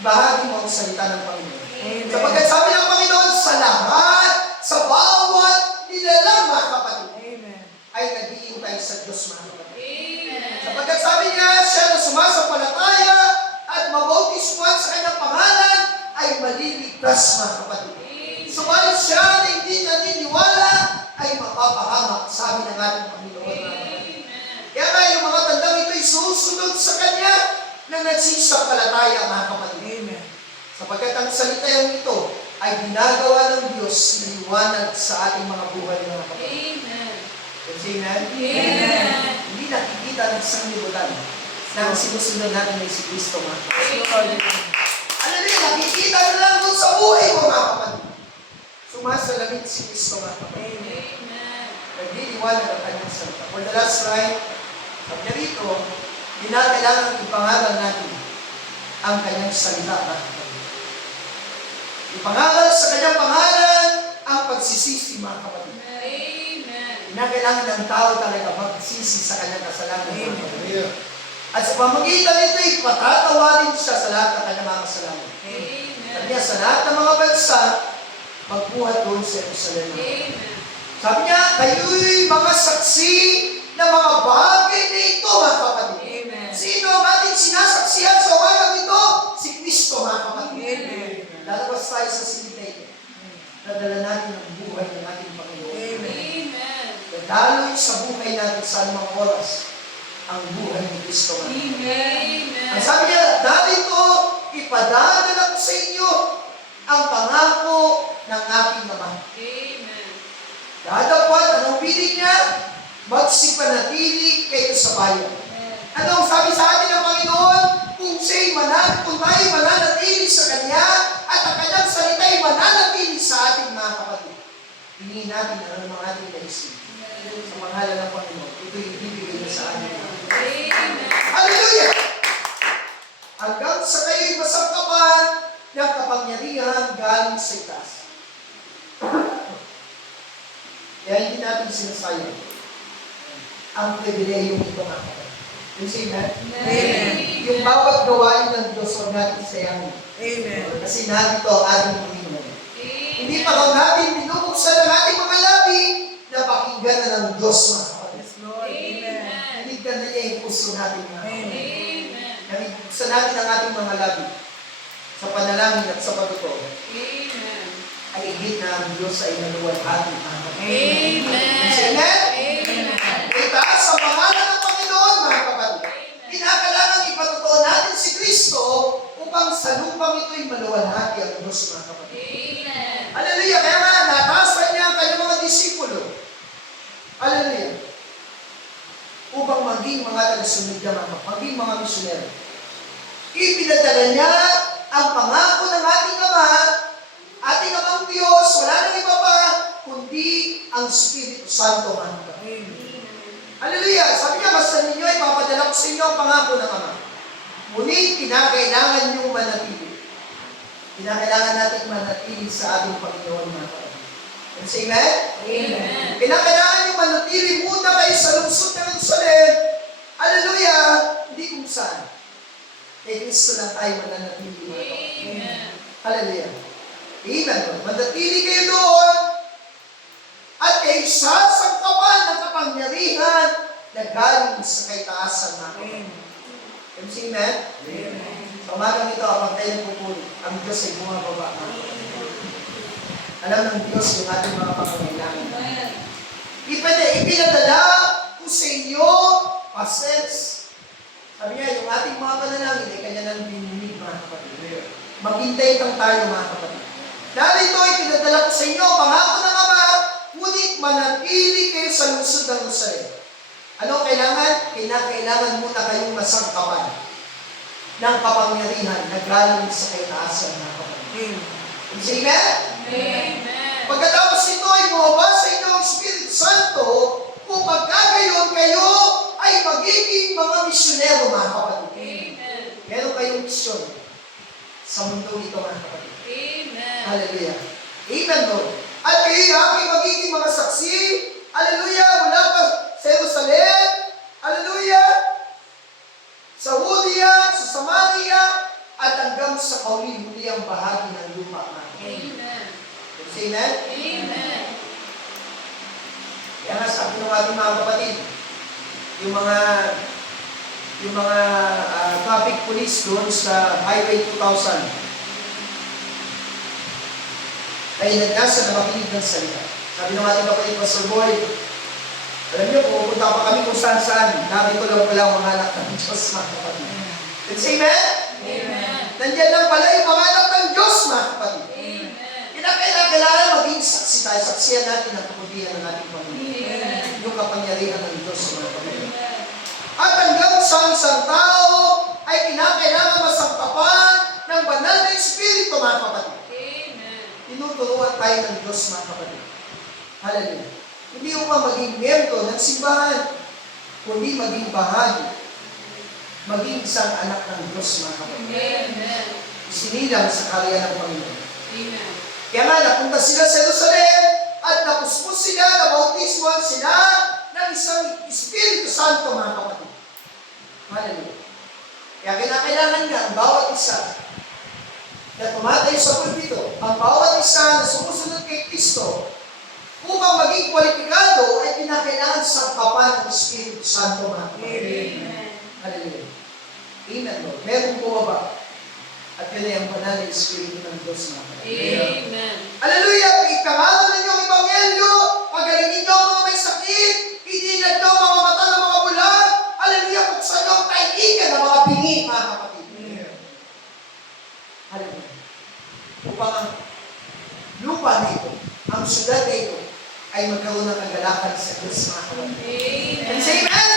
Bahagi mo ang salita ng Panginoon. Sapagkat sabi ng Panginoon, sa lahat, sa bawat nilalang, mga kapatid, ay nag-iintay sa Diyos, mga kapatid. Sapagkat sabi niya, siya na sumasampalataya at mabautismuhan sa kanyang pangalan ay maliligtas, mga kapatid. Subalit siya na hindi naniniwala ay mapapahamak, sabi ng ating Panginoon, mga kapatid. Kaya nga yung mga tandang ito ay susunod sa kanya na nagsisampalataya, mga kapatid. Sapagkat ang salita yung ito ay ginagawa ng Diyos na liwanag sa ating mga buhay, mga kapatid. Amen? Hindi nakikita ng sanglibutan na ang sinusunod natin ay si Kristo, mga kapatid. Ano rin, nakikita na lang doon sa buhay mo, mga kapatid. Sumasalamit si Kristo, mga kapatid. Nagliliwanag ang kanyang salita. For the last ride, sabi niya rito, kinakailangan ipangaral natin ang kanyang salita, mga kapatid. Ipangaral sa kanyang pangalan ang pagsisisi, mga kapatid. Kinakailangan ng tao talaga magsisi sa kanyang kasalanan, mga kapatid. At sa pamagitan nito, ipatatawarin siya sa lahat ng kanyang mga kasalanan. Sabi niya, sa lahat ng mga bansa, magbuhat doon sa Jerusalem. Sabi niya, kayo'y mga saksi ng mga bagay na ito, mga kapatid. Sino ang ating sinasaksihan sa wagang ito? Si Kristo, mga kapatid. Lalabas tayo sa silid. Nadala natin ang buhay ng ating Panginoon. Daloy sa buhay natin sa anumang oras ang buhay ni Kristo. Ang sabi niya, dito, ipadadala ko sa inyo ang pangako ng aking Ama. Dadapat, anong piling niya? Magsipanatili kayo sa bayan. Anong sabi sa atin ng Panginoon? Kung tayo mananatili sa Kanya at ang Kanyang salita'y mananatili sa ating mga kapatid. Hingin natin ang mga ating naisip. Sa pangalan ng Panginoon, ito yung bibigay niya sa atin. Hallelujah! Hanggang sa kayo'y masangkapan ng kapangyarihan galing sa itaas. Kaya hindi natin sinasayang ang pribilehiyong ito, mga kapatid. Yung say that? Yung bawat gawain ng Diyos, huwag natin sayangin. Kasi narito ang ating Panginoon. Hindi pa lang natin binubuksan ang ating mga labi na pakinggan na ng Diyos, mga kapatid. Naligdan na niya yung puso natin, mga kapatid. Nabuksan natin ang ating mga labi. sa panalangin at sa pagtotoo, Amen. ay higit na ang Diyos ay naluwalhati. Amen. Amen? Itaas sa pangalan ng Panginoon, mga kapatid. Kinakailangan ipatotoo natin si Kristo upang sa lupang ito'y maluwalhati ang Diyos, mga kapatid. Amen. Hallelujah! Kaya nga, natasan niya ang kanyang mga disipulo. Hallelujah! Upang maging mga tagasunod niya, maging mga misyonero. Ipinadala niya ang pangako ng ating Ama, ating Amang Diyos, wala nang iba pa, kundi ang Espiritu Santo, mga kapatid. Hallelujah! Sabi niya, basta ninyo, ipapadala ko sa inyo ang pangako ng Ama. Ngunit, kinakailangan niyong manatili. Kinakailangan natin manatili sa ating Panginoon, mga kapatid. Say amen? Amen. Kinakailangan niyong manatili muna kayo sa lungsod ng Jerusalem. Hallelujah! Hindi kung saan. Kay Kristo lang tayo mananatili, mga kapatid. Amen. Hallelujah. Amen. Manatili kayo doon at kayo sasangkapan ng kapangyarihan na galing sa kaitaasan natin. Can you see, amen? Sa umagang ito, habang tayo nagpupuli, ang Diyos ay bumababa. Alam ng Diyos yung ating mga pangangailangan. Ipinadala ko sa inyo, pastors. Sabi niya, yung ating mga panalangin ay kanya nang bininig, mga kapatid. Maghintay lang tayo, mga kapatid. Narito, ipinadala ko sa inyo, pangako ng Ama, ngunit manatili kayo sa lungsod ng Jerusalem. Ano kailangan? Kailangan muna kayong masangkapan ng kapangyarihan na galing sa kaitaasan, mga kapatid. Say amen? Amen. Pagkatapos ito ay bumaba sa inyo ang Espiritu Santo, kung magkagayon kayo ay magiging mga misyonero, mga kapatid. Amen. Meron kayong misyon sa mundo ito, mga kapatid. Amen. Hallelujah. Amen, Lord. At kayo aking magiging mga saksi, hallelujah, mula pa sa Jerusalem, hallelujah, sa Judea, sa Samaria, at hanggang sa kauli-uliang bahagi ng lupa, mga kapatid. Amen. Say amen? Amen. Kaya nga sabi ng ating mga kapatid, yung mga traffic police doon sa Highway 2000 ay nagkasa na makinig ng salita. Sabi ng ating kapatid, Pastor Boy, alam niyo, pupunta pa kami kung saan-saan. Narito lang pala ang mga anak ng Diyos, mga kapatid. Can you say amen? Amen. Nandiyan lang pala yung mga anak ng Diyos, mga kapatid. Amen. Kailangan maging saksi tayo. Saksiyan natin ang kabutihan ng ating Panginoon. Amen. Yung kapangyarihan ng Diyos, mga kapatid. At hanggang sa isang tao ay kinakailangan masangkapan ng banal na Espiritu, mga kapatid. Amen. Tinuturuan tayo ng Diyos, mga kapatid. Hallelujah. Hindi upang maging miyembro ng simbahan, kundi maging bahagi, maging isang anak ng Diyos, mga kapatid. Amen. Sinilang sa karya ng Panginoon. Amen. Kaya nga, napunta sila sa Jerusalem at napuspos sila, nabautismuhan sila ng isang Espiritu Santo, mga kapatid. Hallelujah. Kaya kinakailangan nga ang bawat isa na tumatay sa pulpito, ang bawat isa na sumusunod kay Kristo, upang maging kwalipikado ay kinakailangan sa kapan ng Espiritu Santo, mga kapatid. Amen. Hallelujah. Amen, Lord. Merong bumaba. At yun ay ang banal na Espiritu ng Diyos, mga kapatid. Amen. Hallelujah! Ikangalan ninyo ang Ebanghelyo, pagalingin niyo ang mga may sakit, idinad niyo ang mga mata ng mga bulag, hallelujah, buksan niyo ang taiigan ng mga bingi, mga kapatid. Hallelujah. Upang ang lupa na ito, ang syudad na ito, ay magkaroon ng kagalakan sa Diyos, mga kapatid. Amen. And say amen!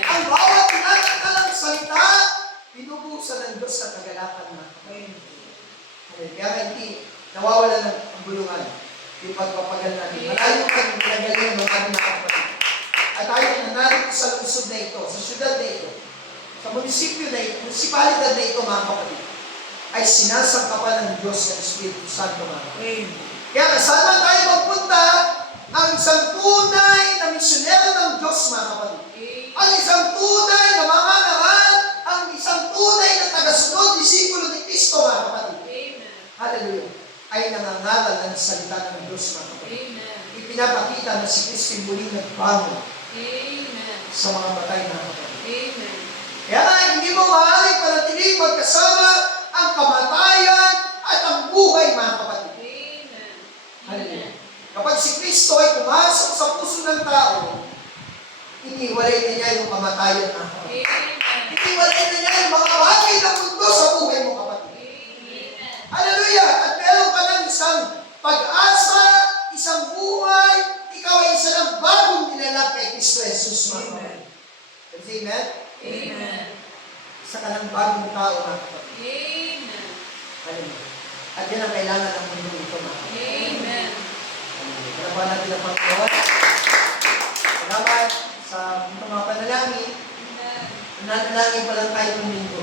Ang bawat tinatangkalang salita, binubusan ng Diyos sa kagalakan, mga kapatid. Kaya hindi nawawala ng bulungan yung pagpapagal natin. Malayo kang pinagaling ng ating mga kapatid. At tayo nanarito sa lungsod na ito, sa syudad na ito, sa munisipyo na ito, munisipalidad na ito, mga kapatid, ay sinasangkapan ng Diyos ng Espiritu Santo, mga kapatid. Kaya saan man tayo magpunta, ang isang tunay na misyonero ng Diyos, mga kapatid. Ang isang tunay na mangangaral, ang isang tunay na tagasunod, disipulo ni Kristo, mga kapatid. Hallelujah. Ay nangangaral ng salita ng Diyos, mga kapatid. Amen. Ipinapakita na si Kristo muling nagbago Amen. sa mga matay, mga kapatid. Amen. Kaya nga, hindi mo maaaring panatili magkasama ang kamatayan buhay, mga kapatid. Hallelujah. Kapag si Kristo ay pumasok sa puso ng tao, iniwalay na niya yung kamatayan, mga kapatid. Iniwalay na niya yung mga bagay ng mundo sa buhay mo, kapatid. Hallelujah! At meron ka ng isang pag-asa, isang buhay, ikaw ay isa ng bagong nilalang kay Kristo Jesus, mga kapatid. Amen? Isa ka ng bagong tao, mga kapatid. Hallelujah. At yan ang kailangan ng mundo ito, mga kapatid. Panapan natin ang Panginoon. Salamat sa mga panalangin. Nanalangin pa lang tayo ng mundo.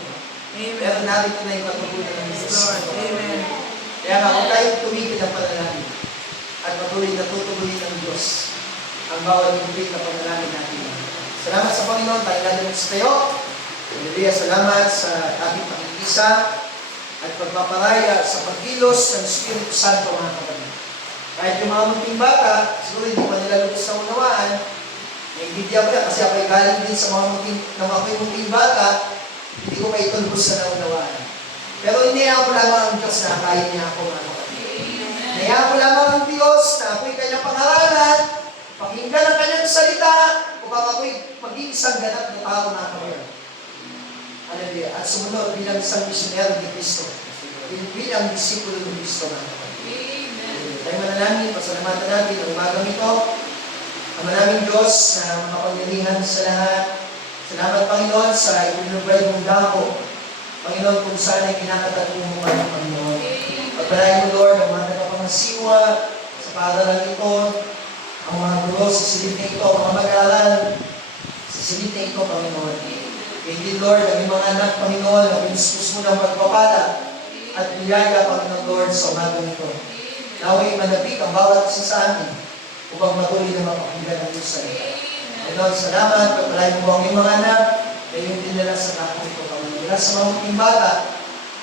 Pero narito na yung patutunan ng Diyos. Kaya nga, huwag tayong tumigil ang panalangin. At patuloy na tutuloy ng Diyos ang bawat ibig na panalangin natin. Salamat sa Panginoon. Tayo natin sa tayo. Hallelujah. Salamat sa ating pakikisa at pagpaparaya sa pagkilos ng Espiritu Santo, mga kapatid. Kahit yung mga munting bata, siguro hindi pa nila lubos sa unawaan, naibigyan ko yan kasi ako'y galing din sa mga munting bata, hindi ko pa ito lubos sa naunawaan. Pero hindi ako lamang ang Diyos na kaya niya ako, mga kapatid. Naya ko lamang ang Diyos na ako'y kanyang pangaralan, pakinggan ang kanyang salita, upang ako'y maging isang ganap na tao, mga kapatid. Hallelujah. At sumunod bilang isang misyonero ni Kristo. Bilang disipulo ni Kristo, mga kapatid. Tayo manalangin, pasalamatan natin ang umagang ito. Ang maraming Diyos na makapangyarihan sa lahat. Salamat, Panginoon, sa ibinubay mong dako. Panginoon, kung saan ay kinakatagong mo ng Panginoon. Pagpalain mo, Lord, ang mga nagpapangasiwa sa paaralan ito, ang mga guro sa silid na ito, ang mga mag-aaral sa silid na ito, Panginoon. Hindi, Lord, ang iyong mga anak, Panginoon, ang pinuspos mo ng pagpapala at biyaya, Panginoon, Lord, sa umagang ito. Naway manapik ang bawat isa sa amin upang matuloy na mapakinggan ang Diyos sa ito. Panginoon, salamat. Pagpalain mo ang iyong mga anak na iyong dinala sa kapong ito, Panginoon. Mula sa mga munting bata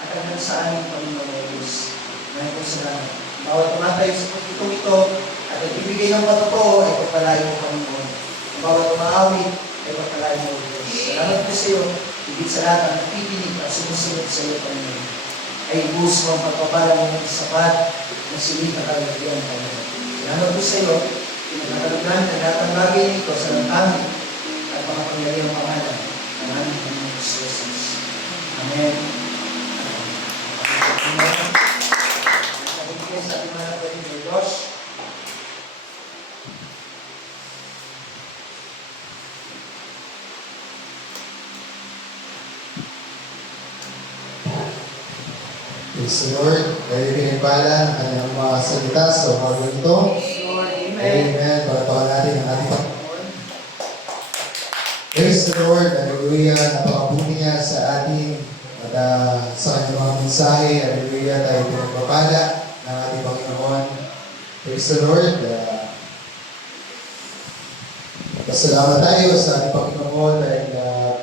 at hanggang sa amin, Panginoon ng Diyos. Maraming po salamat. Bawat tumatay sa pagkitong ito at nagbibigay ng patotoo ay pagpalain mo, Panginoon. Ang bawat umaawit ay pagpalain mo, Diyos. Salamat po sa iyo. Higit sa lahat ang nakikinig at sumusunod sa iyo, Panginoon. Ay ibuhos mo ang pagpapala mo ng sapat na silid na kalagyan, Panginoon. Salamat po sa iyo. Pinagkakalunan na lahat ng bagay nito sa nangtangin at makapangyarihan ang pangalan ng aming Panginoon Jesus. Amen. Amen. Sabi ko sa ating mga kapatid ng Diyos. Praise the Lord. Dahil pinipala ang kanyang mga salita sa umagang ito. Amen. Pagpapala natin ang ating Panginoon. Praise the Lord. Hallelujah. Napakabuti niya sa atin at sa kanyang mga mensahe. Hallelujah. Tayo pinagpapala ng ating Panginoon. Praise the Lord. Pasalamat tayo sa ating Panginoon dahil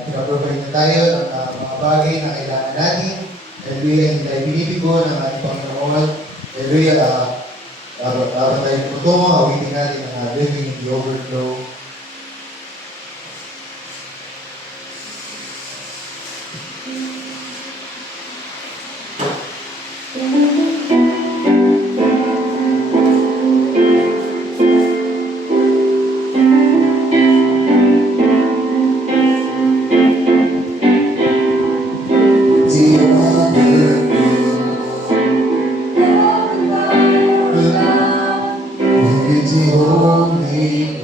pinaprovide niya tayo ng mga bagay na kailangan natin. Hallelujah, hindi tayo binibigo ng ating Panginoon. Hallelujah, dapat tayo putungo, awitin natin ang living in the overflow. The only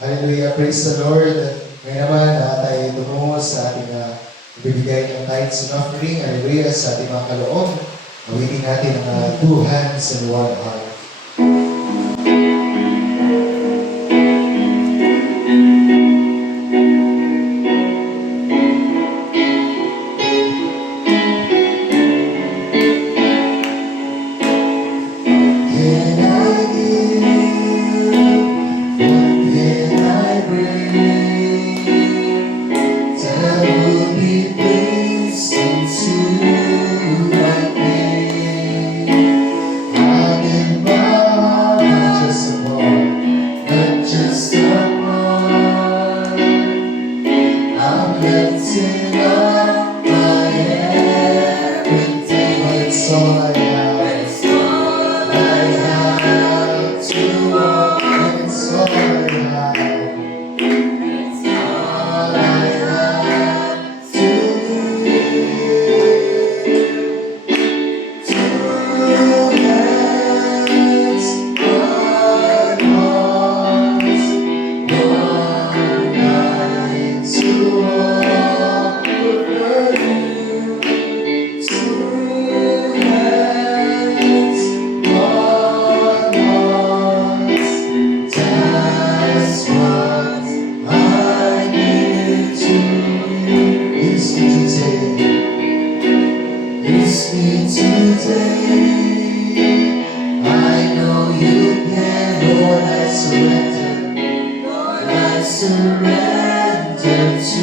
Hallelujah, praise the Lord. Ngayon naman, tayo tumungo sa ating ibibigay ng tithes and offering. Hallelujah, sa ating mga kaloob. Awitin natin ang two hands and one heart. Can I give? What can I bring that will be pleasing to my King? I give my heart, not just a part, not just a part. I'm lifting up my everything. It's all I have. It's all I have to offer. It's all I have. It's all I have to give. Two hands, one heart, one mind to offer you. Two hands, one heart. That's what I give to you. Use me today. Use me today. I know you can, Lord, I surrender. Lord, I surrender to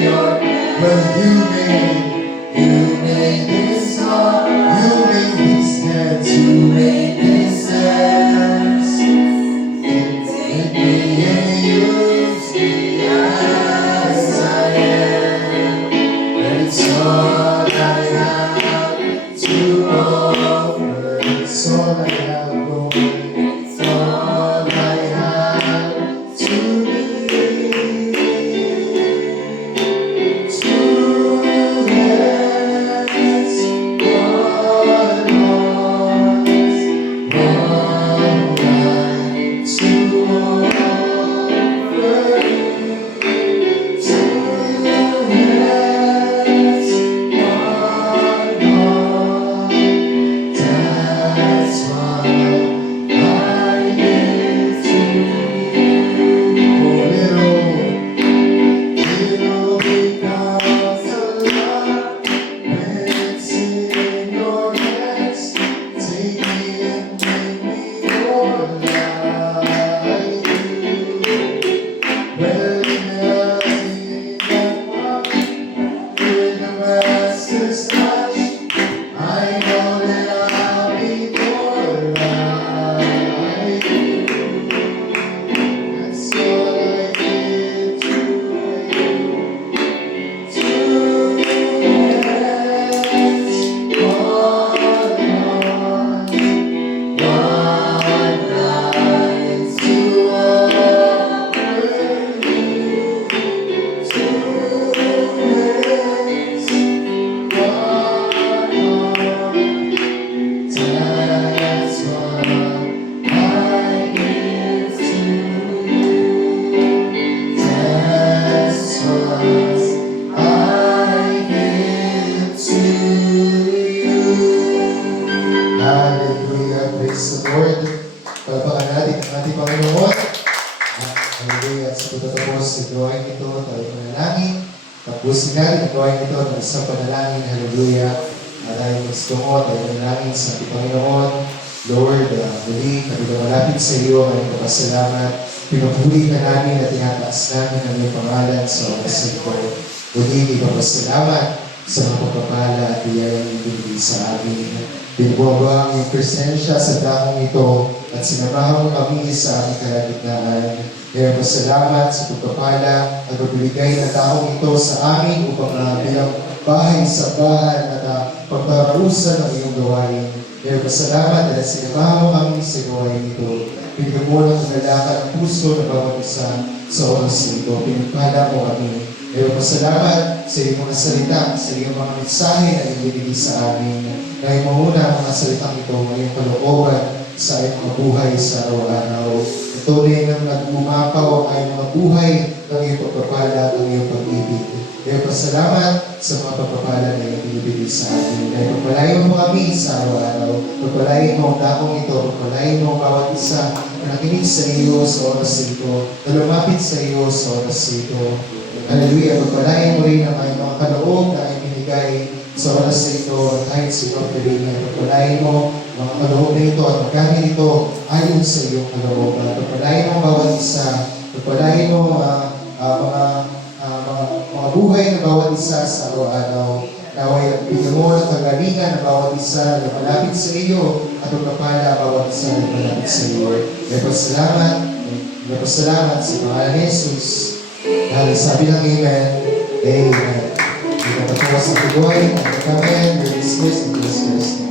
your plan. Well, you made this heart, you made these hands, you made these hands. Take me and use me as I am. It's all I have to offer. It's all I have, Lord. It's all I have to give. Two hands, one heart, one mind to offer you. Two hands, one heart. That's what I give to you. Little becomes a lot. It's in your hands. Take me and make me more like you. Well, nothing but one with the master's touch. I know that I'll be more like you. That's all I give to you. Two hands, one heart, one mind to offer you. Two hands, one heart. That's what I give to you. That's what I give to you. Hallelujah. Praise the Lord. Palapakan natin ang ating Panginoon. Hallelujah. Sa pagtatapos sa drawing ito, tayo manalangin. Tapusin natin ang drawing ito ng isang panalangin. Hallelujah. At tayo magsitungo, tayo manalangin sa ating Panginoon. Lord, muli, kami na malapit sa iyo, maraming kapasalamat. Pinupuli ka namin at tinataas namin ang iyong pangalan sa oras na ito. Muli, ipapasalamat sa mga pagpapala at biyayang ibigay sa amin. Binubuwa ang iyong presensya sa dakong ito at sinamahan mo kami sa aming kalagitnaan. Kaya pasalamat sa pagpapala at pagbibigay ng taong ito sa amin upang bilang bahay sa bahan at pagpaparusan ng iyong gawain. Kaya pasalamat dahil sinamahan mo kami sa gawain ito. Bigyan mo ng kagalakad ang puso ng bawat isa sa oras na ito. Pinagpala mo kami. Kaya pasalamat sa iyong mga salita, sa iyong mga mensahe na ibinigay sa amin. Ngayon muna ang mga salitang ito, ngayong kalooban sa iyong mga buhay sa araw-araw. tunay na nagmumapaw ay mga buhay ng iyong pagpapala at ng iyong pag-ibig. Kaya pasalamat sa mga pagpapala na iyong binibigay sa atin. Kaya pagpalain mo kami sa araw-araw. Pagpalain mo ang dakong ito. Pagpalain mo ang bawat isa na nakinig sa iyo sa oras ito. Na lumapit sa iyo sa oras ito. Hallelujah. Pagpalain mo rin ang mga kaloob na ay binigay sa oras ito. Kahit sa iyong pilingan. Pagpalain mo mga kaloob na ito at magkano ito ayon sa iyong kaloob. Pagpalain mo ang bawat isa. Pagpalain mo mga buhay na bawat isa sa araw-araw. Naway bigyan mo ng kagalingan ng bawat isa na malapit sa iyo at pagpapala bawat isa na malapit sa iyo. Kaya pasalamat sa pangalan ni Jesus. Dahil sabi ng Amen, Amen. Hindi na tapos ang tuloy, ang kami, the dismissed in Jesus Christ.